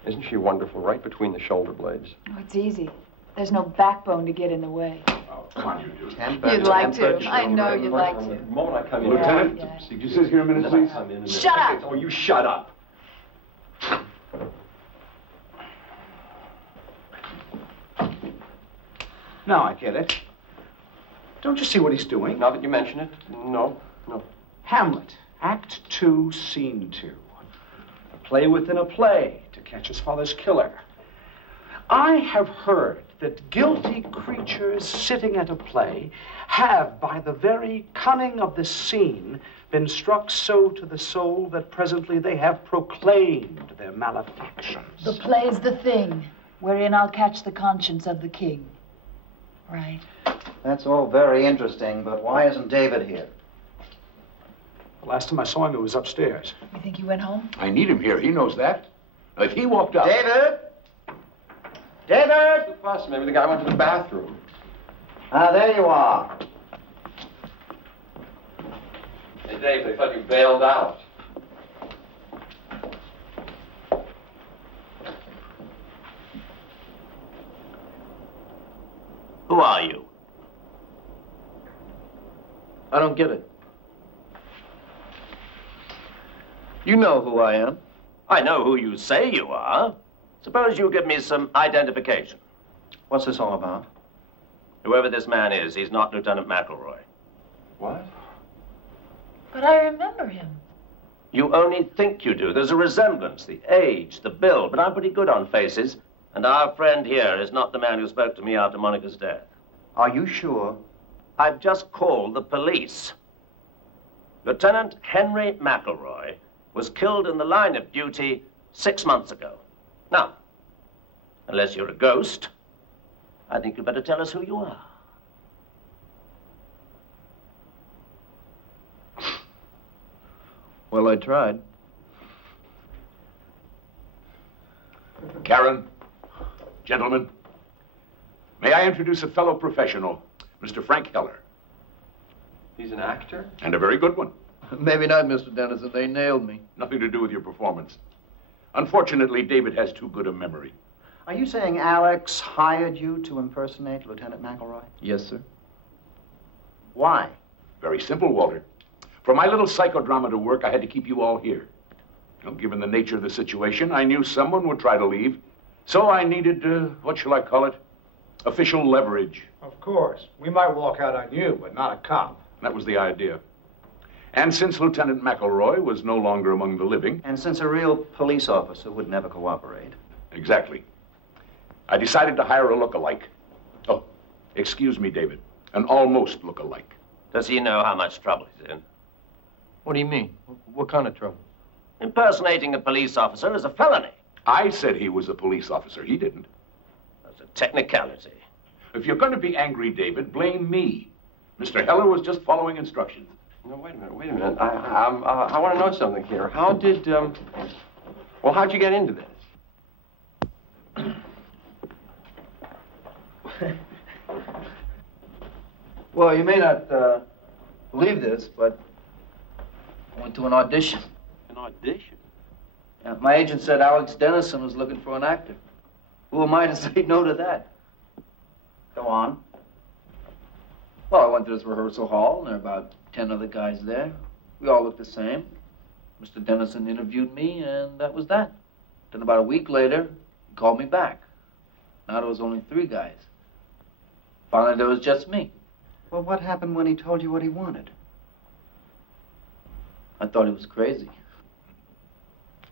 Isn't she wonderful right between the shoulder blades? Oh, it's easy. There's no backbone to get in the way. Oh, come on, you do. You'd like to. I know you'd like to. The moment I come in... Lieutenant, Yeah. could you sit here a minute, please? Shut up! Oh, you shut up. Now I get it. Don't you see what he's doing? Now that you mention it, no. Hamlet, Act 2, Scene 2. A play within a play to catch his father's killer. I have heard that guilty creatures sitting at a play have, by the very cunning of the scene, been struck so to the soul that presently they have proclaimed their malefactions. The play's the thing, wherein I'll catch the conscience of the king. Right. That's all very interesting, but why isn't David here? The last time I saw him, he was upstairs. You think he went home? I need him here. He knows that. If he walked out... David? David? The fuss. Maybe the guy went to the bathroom. Ah, there you are. Hey, Dave, they thought you bailed out. Who are you? I don't get it. You know who I am. I know who you say you are. Suppose you give me some identification. What's this all about? Whoever this man is, he's not Lieutenant McElroy. What? But I remember him. You only think you do. There's a resemblance, the age, the build, but I'm pretty good on faces. And our friend here is not the man who spoke to me after Monica's death. Are you sure? I've just called the police. Lieutenant Henry McElroy was killed in the line of duty 6 months ago. Now, unless you're a ghost, I think you better tell us who you are. Well, I tried. Karen, gentlemen, may I introduce a fellow professional, Mr. Frank Heller. He's an actor? And a very good one. Maybe not, Mr. Dennison. They nailed me. Nothing to do with your performance. Unfortunately, David has too good a memory. Are you saying Alex hired you to impersonate Lieutenant McElroy? Yes, sir. Why? Very simple, Walter. For my little psychodrama to work, I had to keep you all here. You know, given the nature of the situation, I knew someone would try to leave. So I needed, what shall I call it? Official leverage. Of course. We might walk out on you, but not a cop. That was the idea. And since Lieutenant McElroy was no longer among the living... And since a real police officer would never cooperate. Exactly. I decided to hire a look-alike. Oh, excuse me, David. An almost look-alike. Does he know how much trouble he's in? What do you mean? What kind of trouble? Impersonating a police officer is a felony. I said he was a police officer. He didn't. That's a technicality. If you're going to be angry, David, blame me. Mr. Heller was just following instructions. No, wait a minute. I want to know something here. How did, well, how'd you get into this? Well, you may not believe this, but I went to an audition. An audition? Yeah, my agent said Alex Dennison was looking for an actor. Who am I to say no to that? Go on. Well, I went to this rehearsal hall, and there were about 10 other guys there. We all looked the same. Mr. Dennison interviewed me, and that was that. Then about a week later, he called me back. Now there was only 3 guys. Finally, there was just me. Well, what happened when he told you what he wanted? I thought he was crazy.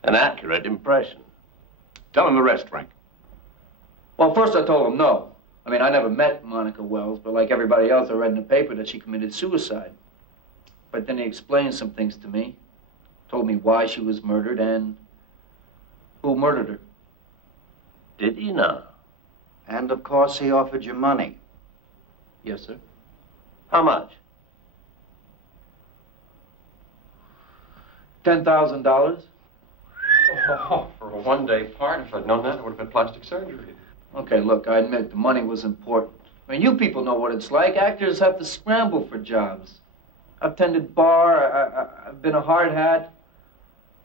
An accurate impression. Tell him the rest, Frank. Well, first I told him no. I mean, I never met Monica Wells, but like everybody else, I read in the paper that she committed suicide. But then he explained some things to me, told me why she was murdered and who murdered her. Did he know? And, of course, he offered you money. Yes, sir. How much? $10,000. Oh, for a one-day part, if I'd known that, it would have been plastic surgery. Okay, look, I admit the money was important. I mean, you people know what it's like. Actors have to scramble for jobs. I've tended bar, I've been a hard hat,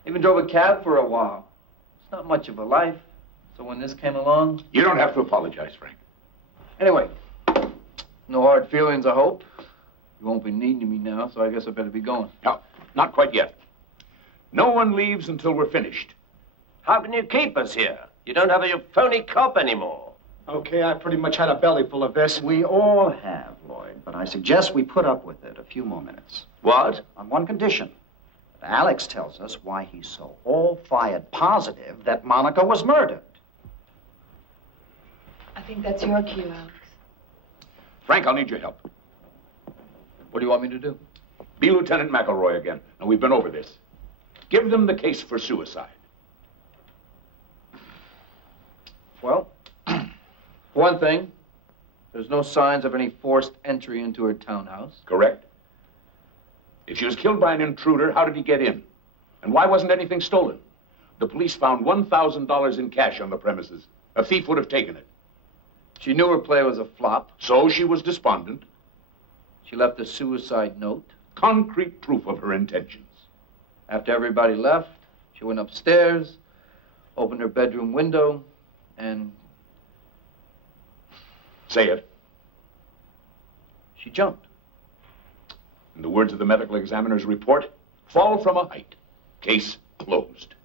even drove a cab for a while. It's not much of a life. So when this came along... You don't have to apologize, Frank. Anyway, no hard feelings, I hope. You won't be needing me now, so I guess I better be going. No, not quite yet. No one leaves until we're finished. How can you keep us here? You don't have a phony cop anymore. Okay, I pretty much had a belly full of this. We all have, Lloyd, but I suggest we put up with it a few more minutes. What? On one condition. That Alex tells us why he's so all-fired positive that Monica was murdered. I think that's your cue, Alex. Frank, I'll need your help. What do you want me to do? Be Lieutenant McElroy again. Now, we've been over this. Give them the case for suicide. Well, for one thing, there's no signs of any forced entry into her townhouse. Correct. If she was killed by an intruder, how did he get in? And why wasn't anything stolen? The police found $1,000 in cash on the premises. A thief would have taken it. She knew her play was a flop. So she was despondent. She left a suicide note. Concrete proof of her intentions. After everybody left, she went upstairs, opened her bedroom window, and... Say it. She jumped. In the words of the medical examiner's report, fall from a height. Case closed.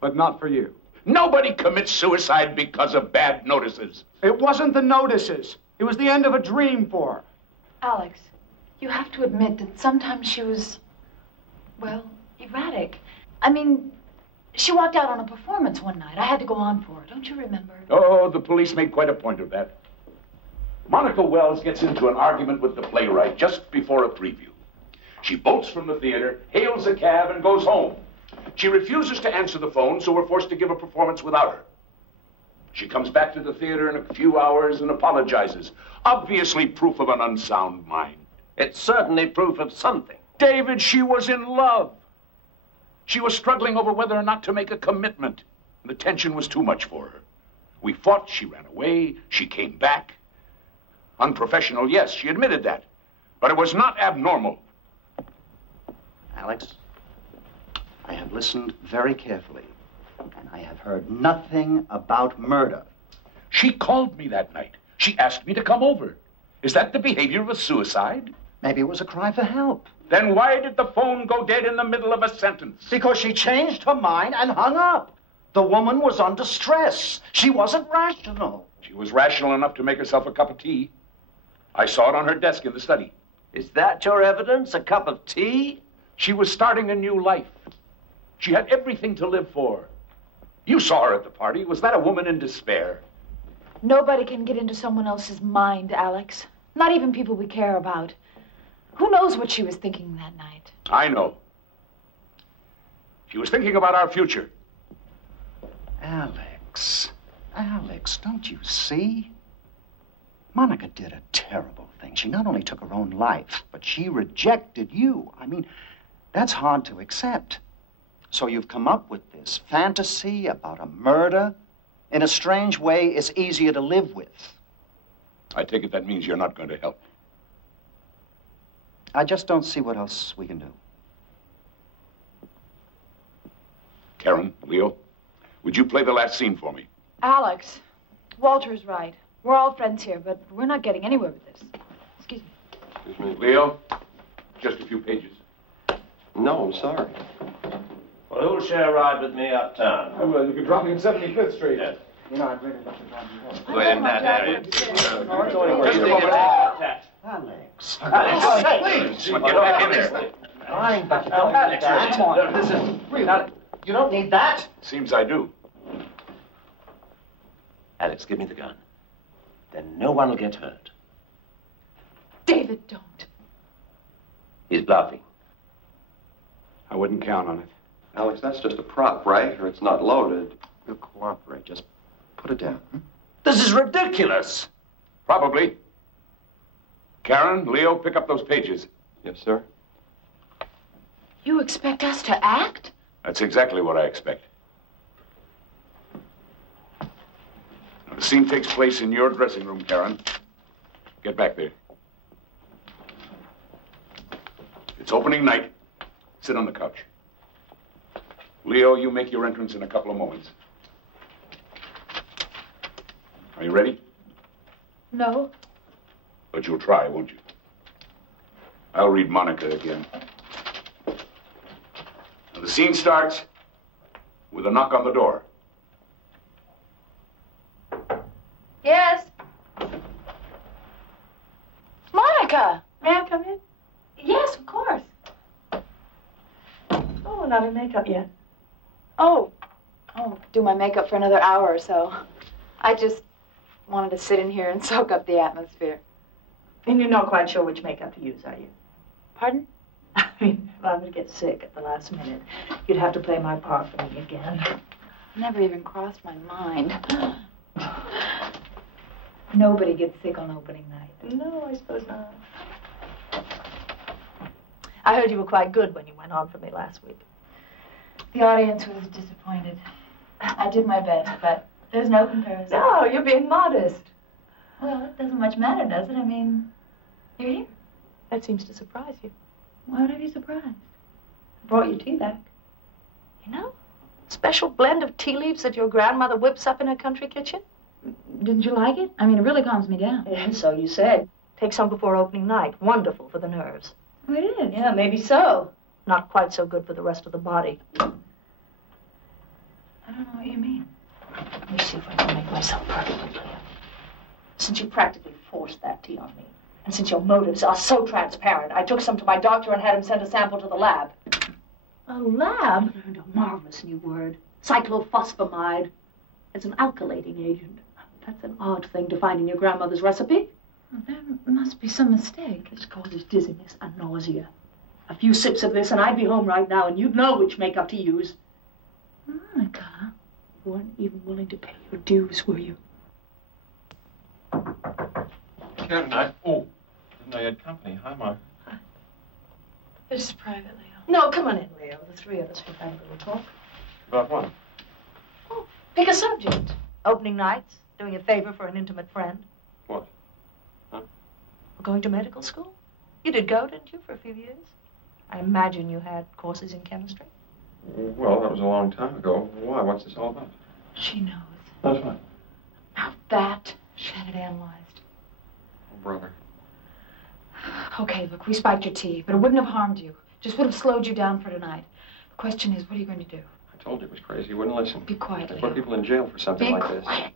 But not for you. Nobody commits suicide because of bad notices. It wasn't the notices. It was the end of a dream for her. Alex, you have to admit that sometimes she was, well, erratic. I mean, she walked out on a performance one night. I had to go on for her. Don't you remember? Oh, the police made quite a point of that. Monica Wells gets into an argument with the playwright just before a preview. She bolts from the theater, hails a cab, and goes home. She refuses to answer the phone, so we're forced to give a performance without her. She comes back to the theater in a few hours and apologizes. Obviously proof of an unsound mind. It's certainly proof of something. David, she was in love. She was struggling over whether or not to make a commitment. The tension was too much for her. We fought, she ran away, she came back. Unprofessional, yes, she admitted that. But it was not abnormal. Alex, I have listened very carefully, and I have heard nothing about murder. She called me that night. She asked me to come over. Is that the behavior of a suicide? Maybe it was a cry for help. Then why did the phone go dead in the middle of a sentence? Because she changed her mind and hung up. The woman was under stress. She wasn't rational. She was rational enough to make herself a cup of tea. I saw it on her desk in the study. Is that your evidence? A cup of tea? She was starting a new life. She had everything to live for. You saw her at the party. Was that a woman in despair? Nobody can get into someone else's mind, Alex. Not even people we care about. Who knows what she was thinking that night? I know. She was thinking about our future. Alex, don't you see? Monica did a terrible thing. She not only took her own life, but she rejected you. I mean, that's hard to accept. So you've come up with this fantasy about a murder. In a strange way, it's easier to live with. I take it that means you're not going to help. I just don't see what else we can do. Karen, Leo, would you play the last scene for me? Alex, Walter's right. We're all friends here, but we're not getting anywhere with this. Excuse me. Excuse me. Leo, just a few pages. No, I'm sorry. Well, who'll share a ride with me uptown? Oh, well, you can drop me at 75th Street. Yes. You know, I'd really love to drive you home. Go in that area. Alex. Please. Get back in there. Fine, but you don't need that. Come on. This is... You don't need that. Seems I do. Alex, give me the gun. Then no one will get hurt. David, don't. He's bluffing. I wouldn't count on it. Alex, that's just a prop, right? Or it's not loaded. We'll cooperate. Just put it down. This is ridiculous. Probably. Karen, Leo, pick up those pages. Yes, sir. You expect us to act? That's exactly what I expect. Now, the scene takes place in your dressing room, Karen. Get back there. It's opening night. Sit on the couch. Leo, you make your entrance in a couple of moments. Are you ready? No. But you'll try, won't you? I'll read Monica again. Now, the scene starts with a knock on the door. Yes. Monica! May I come in? Yes, of course. Oh, not in makeup yet. Oh, do my makeup for another hour or so. I just wanted to sit in here and soak up the atmosphere. And you're not quite sure which makeup to use, are you? Pardon? I mean, if I were to get sick at the last minute, you'd have to play my part for me again. Never even crossed my mind. Nobody gets sick on opening night. No, I suppose not. I heard you were quite good when you went on for me last week. The audience was disappointed. I did my best, but there's no comparison. No, you're being modest. Well, it doesn't much matter, does it? I mean, you're here. That seems to surprise you. Why would I be surprised? I brought your tea back. You know, special blend of tea leaves that your grandmother whips up in her country kitchen. Didn't you like it? I mean, it really calms me down. Yeah, so you said. Take some before opening night. Wonderful for the nerves. Oh, it is? Yeah, maybe so. Not quite so good for the rest of the body. I don't know what you mean. Let me see if I can make myself perfectly clear. Since you practically forced that tea on me, and since your motives are so transparent, I took some to my doctor and had him send a sample to the lab. A lab? I learned a marvelous new word. Cyclophosphamide. It's an alkylating agent. That's an odd thing to find in your grandmother's recipe. Well, there must be some mistake. This causes dizziness and nausea. A few sips of this and I'd be home right now and you'd know which makeup to use. Monica. You weren't even willing to pay your dues, were you? Karen, didn't know you had company. Hi, Mark. Just privately. No, come on in, Leo. The three of us can have a little talk. About what? Oh, pick a subject. Opening nights, doing a favor for an intimate friend. What? Huh? Or going to medical school. You did go, didn't you, for a few years? I imagine you had courses in chemistry. Well, that was a long time ago. Why? What's this all about? She knows. That's what? About that. She had it analyzed. Oh, brother. Okay, look, we spiked your tea, but it wouldn't have harmed you. Just would have slowed you down for tonight. The question is, what are you going to do? I told you it was crazy. You wouldn't listen. Be quiet, They Leo. put people in jail for something Be like quiet.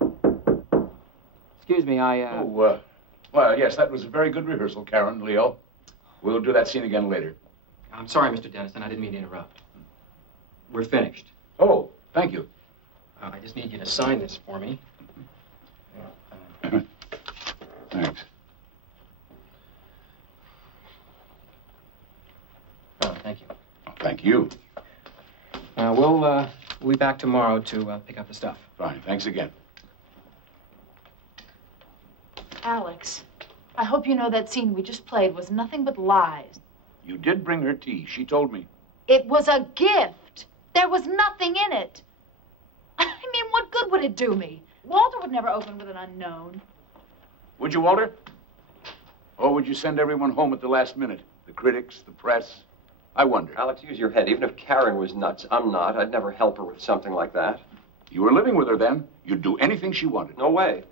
this. Excuse me, Well, yes, that was a very good rehearsal, Karen, Leo. We'll do that scene again later. I'm sorry, Mr. Dennison. I didn't mean to interrupt. We're finished. Oh, thank you. I just need you to sign this for me. Thanks. Oh, thank you. Thank you. We'll be back tomorrow to pick up the stuff. Fine, thanks again. Alex, I hope you know that scene we just played was nothing but lies. You did bring her tea. She told me. It was a gift. There was nothing in it. I mean, what good would it do me? Walter would never open with an unknown. Would you, Walter? Or would you send everyone home at the last minute? The critics, the press? I wonder. Alex, use your head. Even if Karen was nuts, I'm not. I'd never help her with something like that. You were living with her then. You'd do anything she wanted. No way.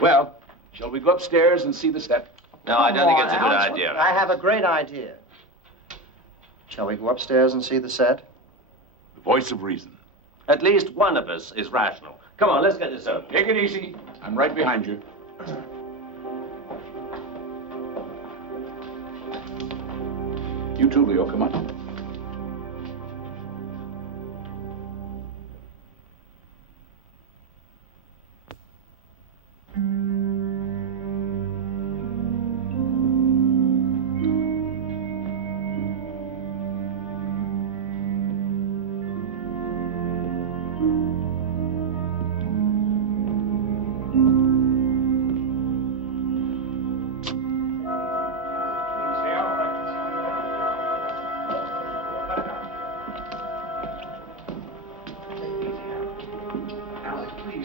Well, shall we go upstairs and see the set? No, I don't think it's a good idea. I have a great idea. Shall we go upstairs and see the set? The voice of reason. At least one of us is rational. Come on, let's get this over. Take it easy. I'm right behind you. You too, Leo. Come on.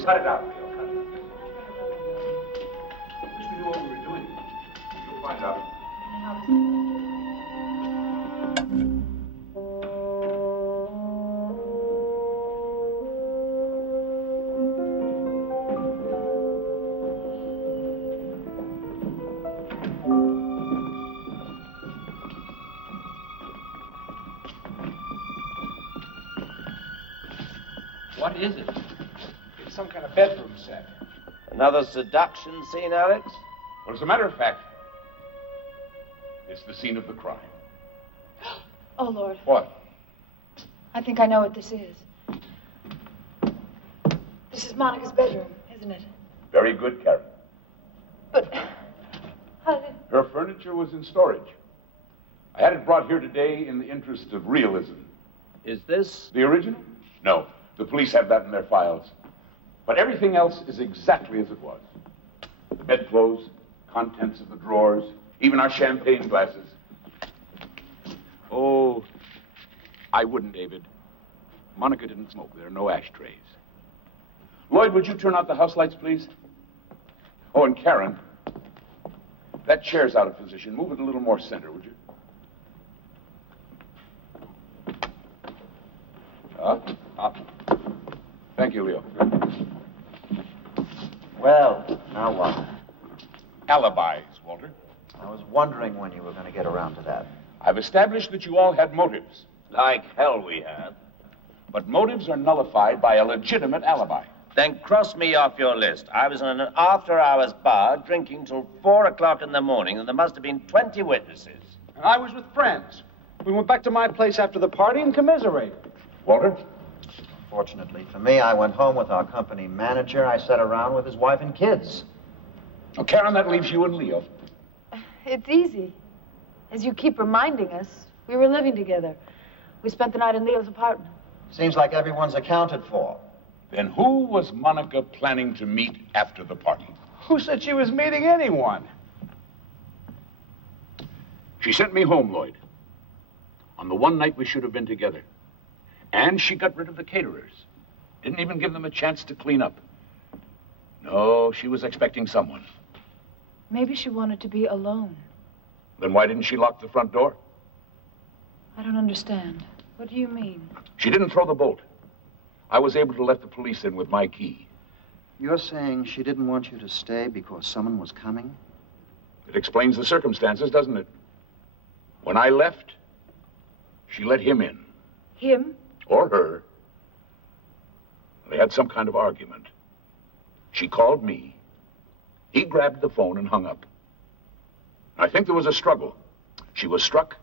Cut it out, Leo. Cut it. Wish we knew what we were doing. You'll find out. What is it? It's some kind of bedroom set. Another seduction scene, Alex? Well, as a matter of fact, it's the scene of the crime. Oh, Lord. What? I think I know what this is. This is Monica's bedroom, isn't it? Very good, Karen. But how did... Her furniture was in storage. I had it brought here today in the interest of realism. Is this... the original? No. The police have that in their files. But everything else is exactly as it was. The bedclothes, contents of the drawers, even our champagne glasses. Oh, I wouldn't, David. Monica didn't smoke. There are no ashtrays. Lloyd, would you turn out the house lights, please? Oh, and Karen, that chair's out of position. Move it a little more center, would you? Up. Thank you, Leo. Well, now what? Alibis, Walter. I was wondering when you were going to get around to that. I've established that you all had motives. Like hell we had. But motives are nullified by a legitimate alibi. Then cross me off your list. I was in an after-hours bar drinking till 4 o'clock in the morning, and there must have been 20 witnesses. And I was with friends. We went back to my place after the party and commiserated. Walter? Fortunately for me, I went home with our company manager. I sat around with his wife and kids. Oh, Karen, that leaves you and Leo. It's easy. As you keep reminding us, we were living together. We spent the night in Leo's apartment. Seems like everyone's accounted for. Then who was Monica planning to meet after the party? Who said she was meeting anyone? She sent me home, Lloyd, on the one night we should have been together. And she got rid of the caterers. Didn't even give them a chance to clean up. No, she was expecting someone. Maybe she wanted to be alone. Then why didn't she lock the front door? I don't understand. What do you mean? She didn't throw the bolt. I was able to let the police in with my key. You're saying she didn't want you to stay because someone was coming? It explains the circumstances, doesn't it? When I left, she let him in. Him? Or her. They had some kind of argument. She called me. He grabbed the phone and hung up. I think there was a struggle. She was struck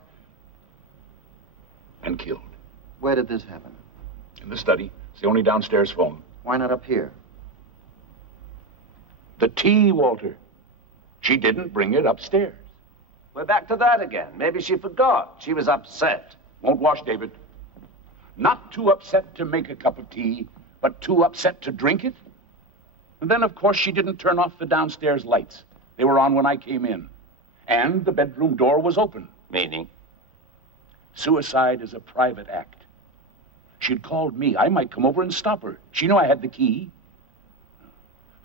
and killed. Where did this happen? In the study. It's the only downstairs phone. Why not up here? The tea, Walter. She didn't bring it upstairs. We're back to that again. Maybe she forgot. She was upset. Won't wash, David. Not too upset to make a cup of tea, but too upset to drink it? And then, of course, she didn't turn off the downstairs lights. They were on when I came in. And the bedroom door was open. Meaning? Suicide is a private act. She'd called me. I might come over and stop her. She knew I had the key.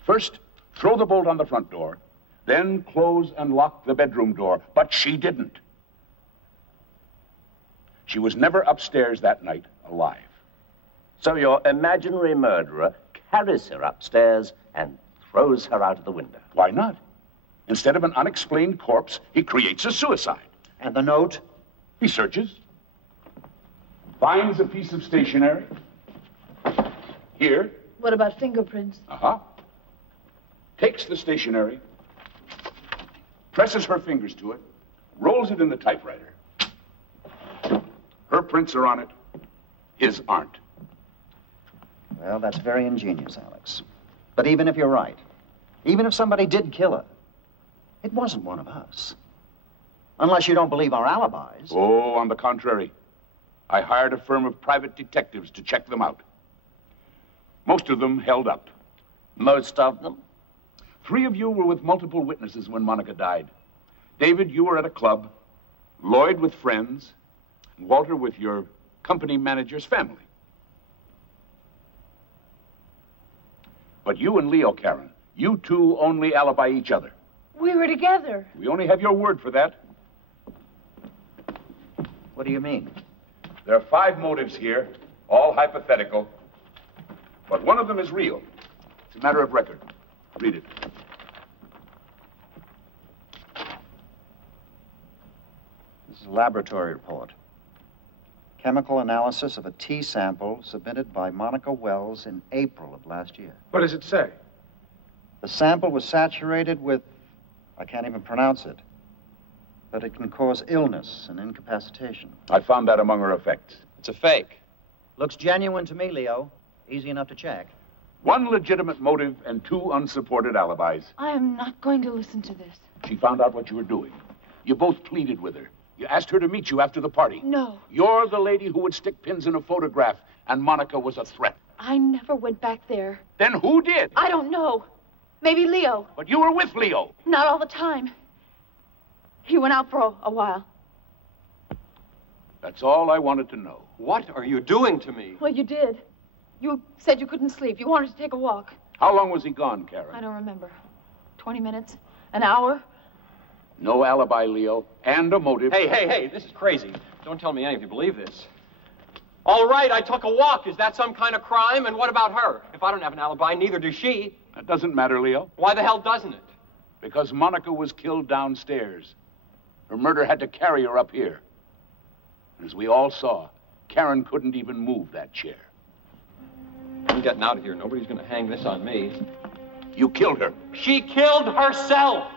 First, throw the bolt on the front door, then close and lock the bedroom door. But she didn't. She was never upstairs that night alive. So your imaginary murderer carries her upstairs and throws her out of the window. Why not? Instead of an unexplained corpse, he creates a suicide. And the note? He searches. finds a piece of stationery. Here. What about fingerprints? Uh-huh. Takes the stationery, presses her fingers to it, rolls it in the typewriter. Her prints are on it. His aren't. Well, that's very ingenious, Alex. But even if you're right, even if somebody did kill her, it wasn't one of us. Unless you don't believe our alibis. Oh, on the contrary. I hired a firm of private detectives to check them out. Most of them held up. Most of them? 3 of you were with multiple witnesses when Monica died. David, you were at a club. Lloyd with friends. And Walter with your company manager's family. But you and Leo, Karen, you two only alibi each other. We were together. We only have your word for that. What do you mean? There are 5 motives here, all hypothetical. But one of them is real. It's a matter of record. Read it. This is a laboratory report. Chemical analysis of a tea sample submitted by Monica Wells in April of last year. What does it say? The sample was saturated with, I can't even pronounce it, but it can cause illness and incapacitation. I found that among her effects. It's a fake. Looks genuine to me, Leo. Easy enough to check. 1 legitimate motive and 2 unsupported alibis. I am not going to listen to this. She found out what you were doing. You both pleaded with her. You asked her to meet you after the party. No. You're the lady who would stick pins in a photograph, and Monica was a threat. I never went back there. Then who did? I don't know. Maybe Leo. But you were with Leo. Not all the time. He went out for a while. That's all I wanted to know. What are you doing to me? Well, you did. You said you couldn't sleep. You wanted to take a walk. How long was he gone, Karen? I don't remember. 20 minutes? An hour? No alibi, Leo, and a motive. Hey, this is crazy. Don't tell me any of you believe this. All right, I took a walk. Is that some kind of crime? And what about her? If I don't have an alibi, neither does she. That doesn't matter, Leo. Why the hell doesn't it? Because Monica was killed downstairs. Her murder had to carry her up here. As we all saw, Karen couldn't even move that chair. I'm getting out of here. Nobody's going to hang this on me. You killed her. She killed herself!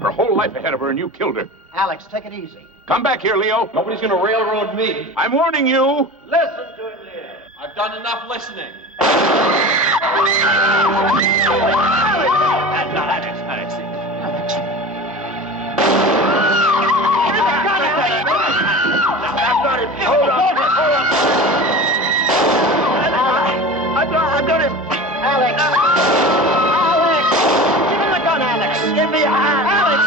Her whole life ahead of her, and you killed her. Alex, take it easy. Come back here, Leo. Nobody's going to railroad me. I'm warning you. Listen to him, Leo. I've done enough listening. Hold on. I've got him. Alex! Alex! Give him the gun, Alex! Give me a hand! Alex!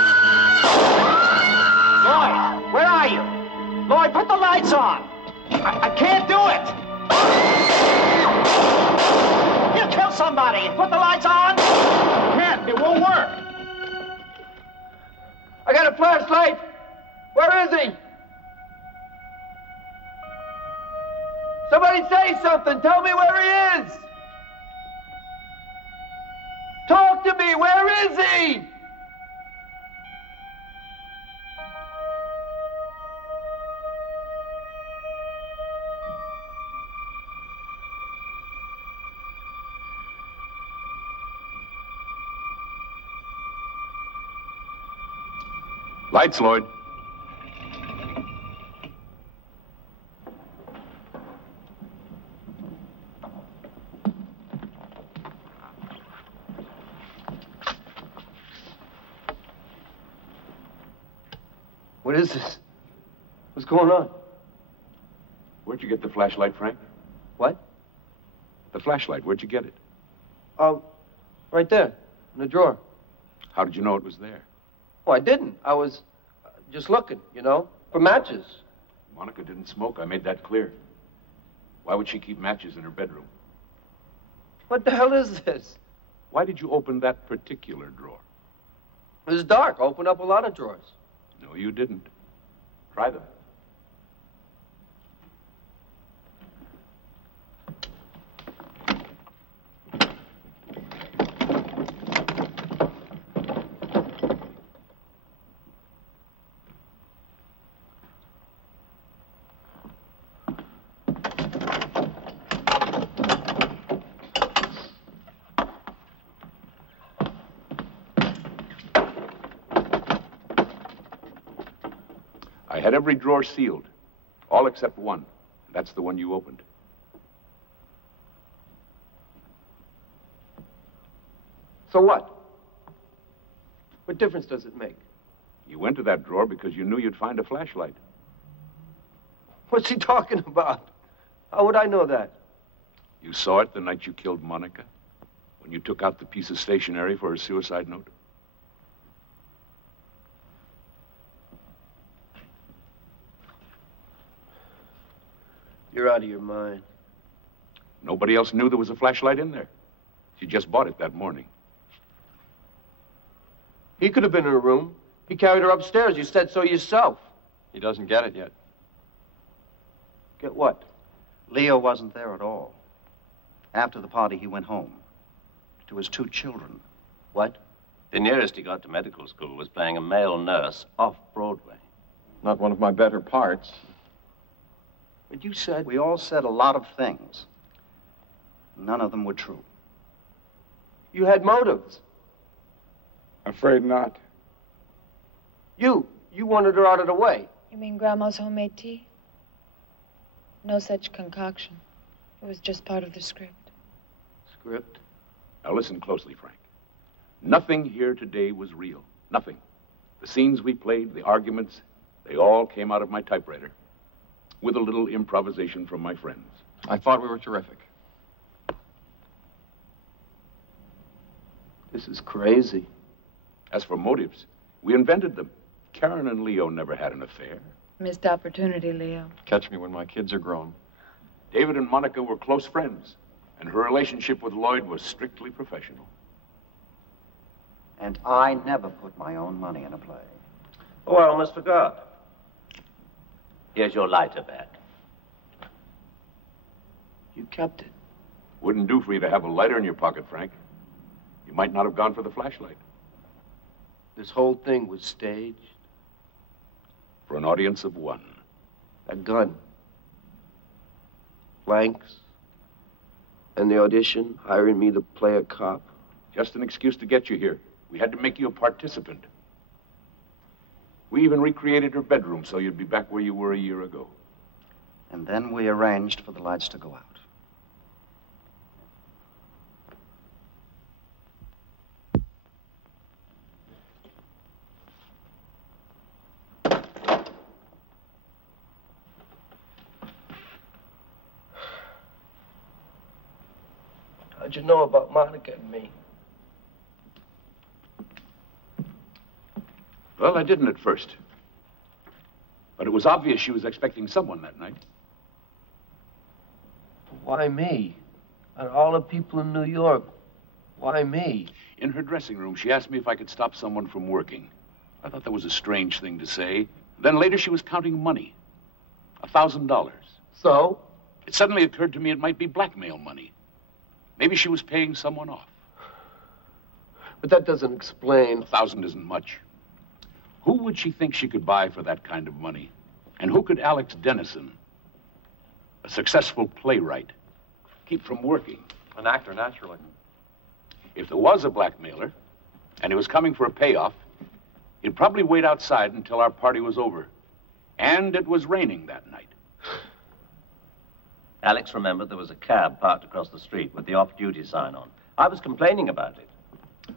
Lloyd, where are you? Lloyd, put the lights on! I can't do it! He'll kill somebody! Put the lights on! Can't. It won't work. I got a flashlight. Where is he? Somebody say something. Tell me where he is. Talk to me. Where is he? Lights, Lloyd. What is this? What's going on? Where'd you get the flashlight, Frank? What? The flashlight, where'd you get it? Oh, right there, in the drawer. How did you know it was there? Oh, I didn't. I was just looking, you know, for matches. Monica didn't smoke. I made that clear. Why would she keep matches in her bedroom? What the hell is this? Why did you open that particular drawer? It was dark. I opened up a lot of drawers. No, you didn't. Try them. had every drawer sealed, all except one. That's the one you opened. So what? What difference does it make? You went to that drawer because you knew you'd find a flashlight. What's he talking about? How would I know that? You saw it the night you killed Monica, when you took out the piece of stationery for her suicide note? You're out of your mind. Nobody else knew there was a flashlight in there. She just bought it that morning. He could have been in her room. He carried her upstairs. You said so yourself. He doesn't get it yet. Get what? Leo wasn't there at all. After the party, he went home to his 2 children. What? The nearest he got to medical school was playing a male nurse off Broadway. Not one of my better parts. But you said... We all said a lot of things. None of them were true. You had motives. Afraid not. You wanted her out of the way. You mean Grandma's homemade tea? No such concoction. It was just part of the script. Script? Now listen closely, Frank. Nothing here today was real. Nothing. The scenes we played, the arguments, they all came out of my typewriter, with a little improvisation from my friends. I thought we were terrific. This is crazy. As for motives, we invented them. Karen and Leo never had an affair. Missed opportunity, Leo. Catch me when my kids are grown. David and Monica were close friends, and her relationship with Lloyd was strictly professional. And I never put my own money in a play. Oh, I almost forgot. Here's your lighter back. You kept it. Wouldn't do for you to have a lighter in your pocket, Frank. You might not have gone for the flashlight. This whole thing was staged. For an audience of 1. A gun. Blanks. And the audition, hiring me to play a cop. Just an excuse to get you here. We had to make you a participant. We even recreated her bedroom so you'd be back where you were a year ago. And then we arranged for the lights to go out. How'd you know about Monica and me? Well, I didn't at first. But it was obvious she was expecting someone that night. Why me? Out of all the people in New York, why me? In her dressing room, she asked me if I could stop someone from working. I thought that was a strange thing to say. Then later she was counting money. $1,000. So? It suddenly occurred to me it might be blackmail money. Maybe she was paying someone off. But that doesn't explain. 1,000 isn't much. Who would she think she could buy for that kind of money? And who could Alex Dennison, a successful playwright, keep from working? An actor, naturally. If there was a blackmailer, and he was coming for a payoff, he'd probably wait outside until our party was over. And it was raining that night. Alex remembered there was a cab parked across the street with the off-duty sign on. I was complaining about it.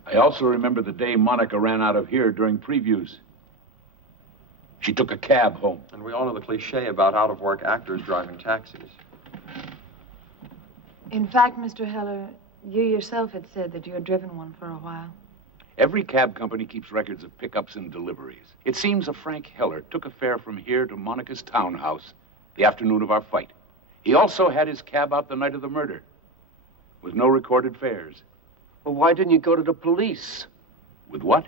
I also remember the day Monica ran out of here during previews. She took a cab home. And we all know the cliche about out-of-work actors driving taxis. In fact, Mr. Heller, you yourself had said that you had driven one for a while. Every cab company keeps records of pickups and deliveries. It seems a Frank Heller took a fare from here to Monica's townhouse the afternoon of our fight. He also had his cab out the night of the murder, with no recorded fares. Well, why didn't you go to the police? With what?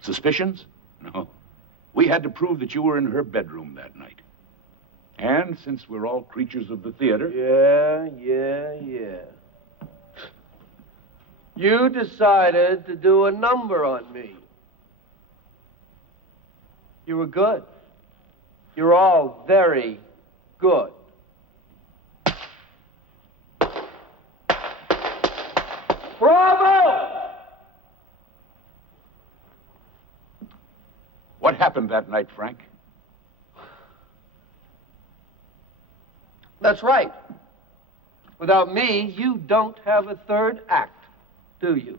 Suspicions? No. We had to prove that you were in her bedroom that night. And since we're all creatures of the theater... Yeah. You decided to do a number on me. You were good. You're all very good. Bravo! What happened that night, Frank? That's right. Without me, you don't have a third act, do you?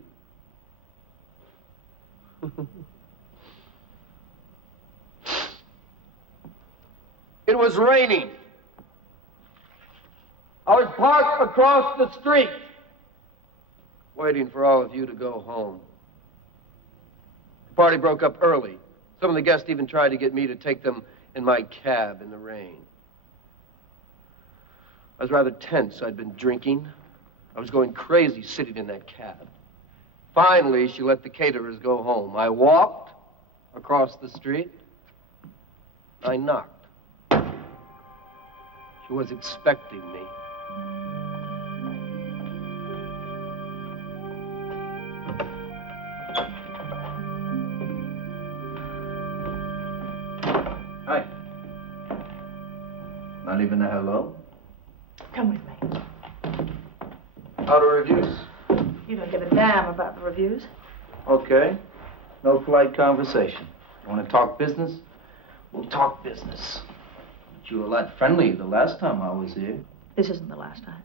It was raining. I was parked across the street, waiting for all of you to go home. The party broke up early. Some of the guests even tried to get me to take them in my cab in the rain. I was rather tense. I'd been drinking. I was going crazy sitting in that cab. Finally, she let the caterers go home. I walked across the street. I knocked. She was expecting me. Hi. Not even a hello? Come with me. How are reviews? You don't give a damn about the reviews. Okay. No polite conversation. You want to talk business? We'll talk business. But you were a lot friendlier the last time I was here. This isn't the last time.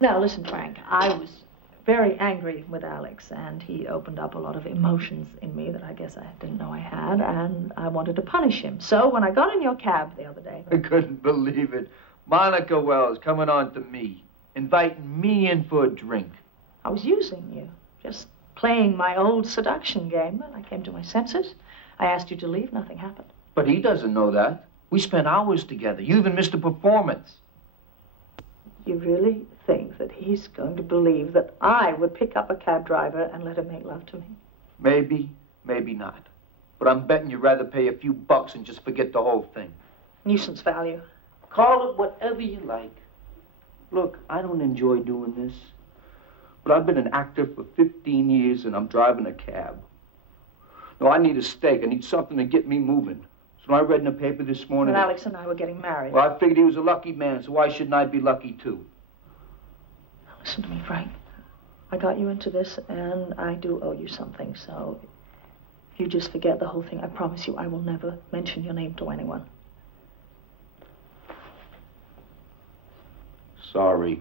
Now, listen, Frank, I was very angry with Alex, and he opened up a lot of emotions in me that I guess I didn't know I had, and I wanted to punish him. So when I got in your cab the other day... I couldn't believe it. Monica Wells coming on to me, inviting me in for a drink. I was using you, just playing my old seduction game. Well, I came to my senses. I asked you to leave, nothing happened. But he doesn't know that. We spent hours together. You even missed a performance. You really think that he's going to believe that I would pick up a cab driver and let him make love to me? Maybe, maybe not. But I'm betting you'd rather pay a few bucks and just forget the whole thing. Nuisance value. Call it whatever you like. Look, I don't enjoy doing this. But I've been an actor for 15 years and I'm driving a cab. No, I need a steak. I need something to get me moving. So I read in the paper this morning... Well, Alex and I were getting married. Well, I figured he was a lucky man, so why shouldn't I be lucky too? Now, listen to me, Frank. I got you into this, and I do owe you something, so if you just forget the whole thing, I promise you I will never mention your name to anyone. Sorry.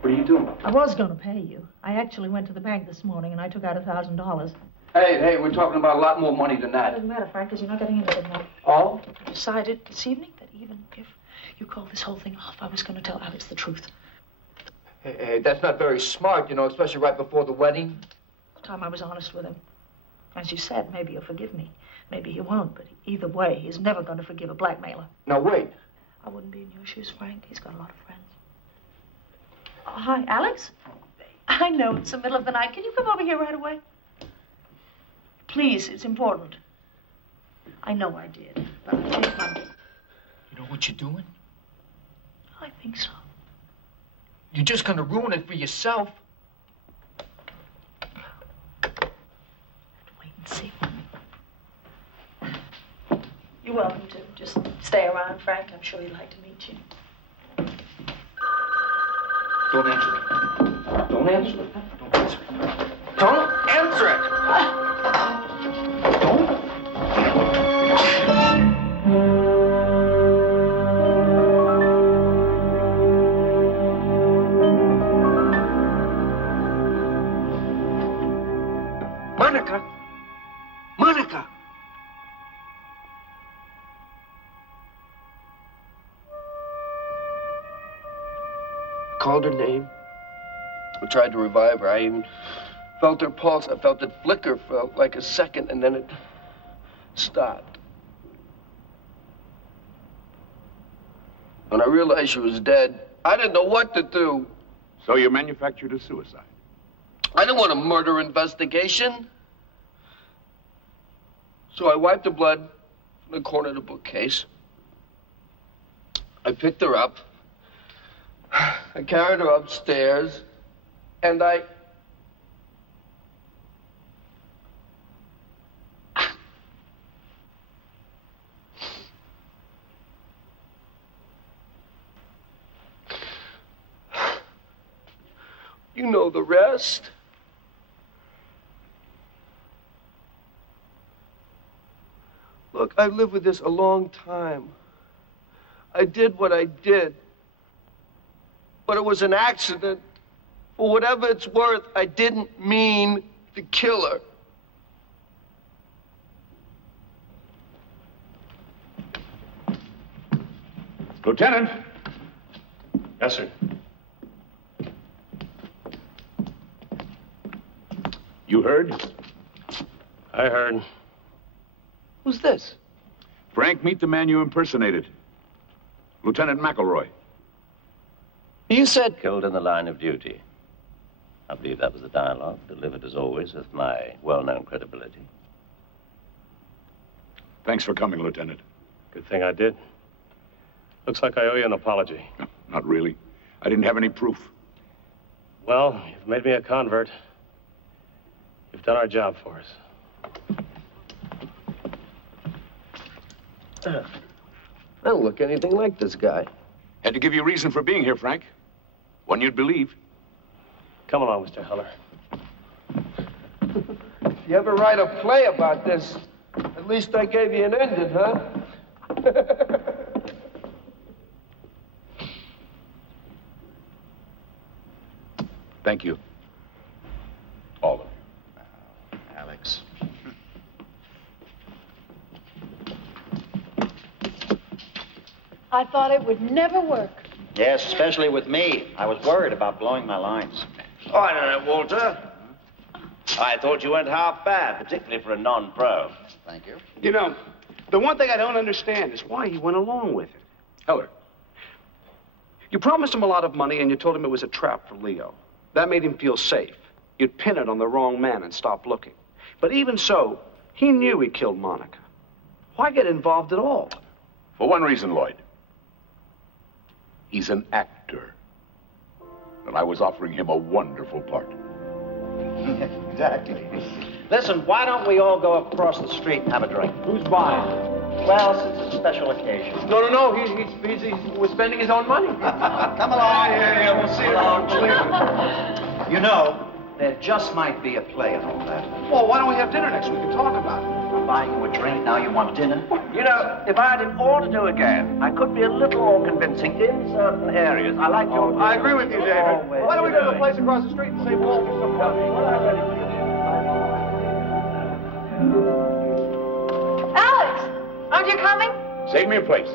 What are you doing? I was going to pay you. I actually went to the bank this morning, and I took out $1,000. Hey, we're talking about a lot more money than It that. doesn't matter, Frank, because you're not getting anything more. Oh? I decided this evening that even if you called this whole thing off, I was going to tell Alex the truth. Hey, that's not very smart, you know, especially right before the wedding. The time I was honest with him. As you said, maybe he'll forgive me. Maybe he won't, but either way, he's never going to forgive a blackmailer. Now, wait. I wouldn't be in your shoes, Frank. He's got a lot of friends. Oh, hi, Alex? I know it's the middle of the night. Can you come over here right away? Please, it's important. I know I did, but I think I'm... You know what you're doing? I think so. You're just gonna ruin it for yourself. Wait and see. You're welcome to. Just stay around, Frank. I'm sure he'd like to meet you. Don't answer it. Don't answer it. Don't answer it. Don't answer it! Don't. Monica! Monica! Called her name. I tried to revive her. I even felt her pulse. I felt it flicker for like a second, and then it stopped. When I realized she was dead, I didn't know what to do. So you manufactured a suicide? I didn't want a murder investigation. So I wiped the blood from the corner of the bookcase. I picked her up. I carried her upstairs, and I... You know the rest. Look, I've lived with this a long time. I did what I did. But it was an accident. For whatever it's worth, I didn't mean to kill her. Lieutenant! Yes, sir. You heard? I heard. Who's this? Frank, meet the man you impersonated. Lieutenant McElroy. You said... Killed in the line of duty. I believe that was the dialogue, delivered as always with my well-known credibility. Thanks for coming, Lieutenant. Good thing I did. Looks like I owe you an apology. No, not really. I didn't have any proof. Well, you've made me a convert. You've done our job for us. I don't look anything like this guy. Had to give you a reason for being here, Frank. One you'd believe. Come along, Mr. Heller. If you ever write a play about this, at least I gave you an ending, huh? Thank you. All of you. Alex. I thought it would never work. Yes, especially with me. I was worried about blowing my lines. Oh, I don't know, Walter. I thought you went half bad, particularly for a non-pro. Thank you. You know, the one thing I don't understand is why he went along with it. Heller. You promised him a lot of money and you told him it was a trap for Leo. That made him feel safe. You'd pin it on the wrong man and stop looking. But even so, he knew he killed Monica. Why get involved at all? For one reason, Lloyd. He's an actor. And I was offering him a wonderful part. Exactly. Listen, why don't we all go across the street and have a drink? Who's buying? Well, since it's a special occasion. No, he's spending his own money. Come along. Yeah, we'll see you around. You know, there just might be a play and all that. Well, why don't we have dinner next week and talk about it? I'm buying you a drink, now you want dinner? You know, if I had it all to do again, I could be a little more convincing in certain areas. I like your... I agree with you, David. Why don't we go to the place across the street and say Walter something? Alex, aren't you coming? Save me a place.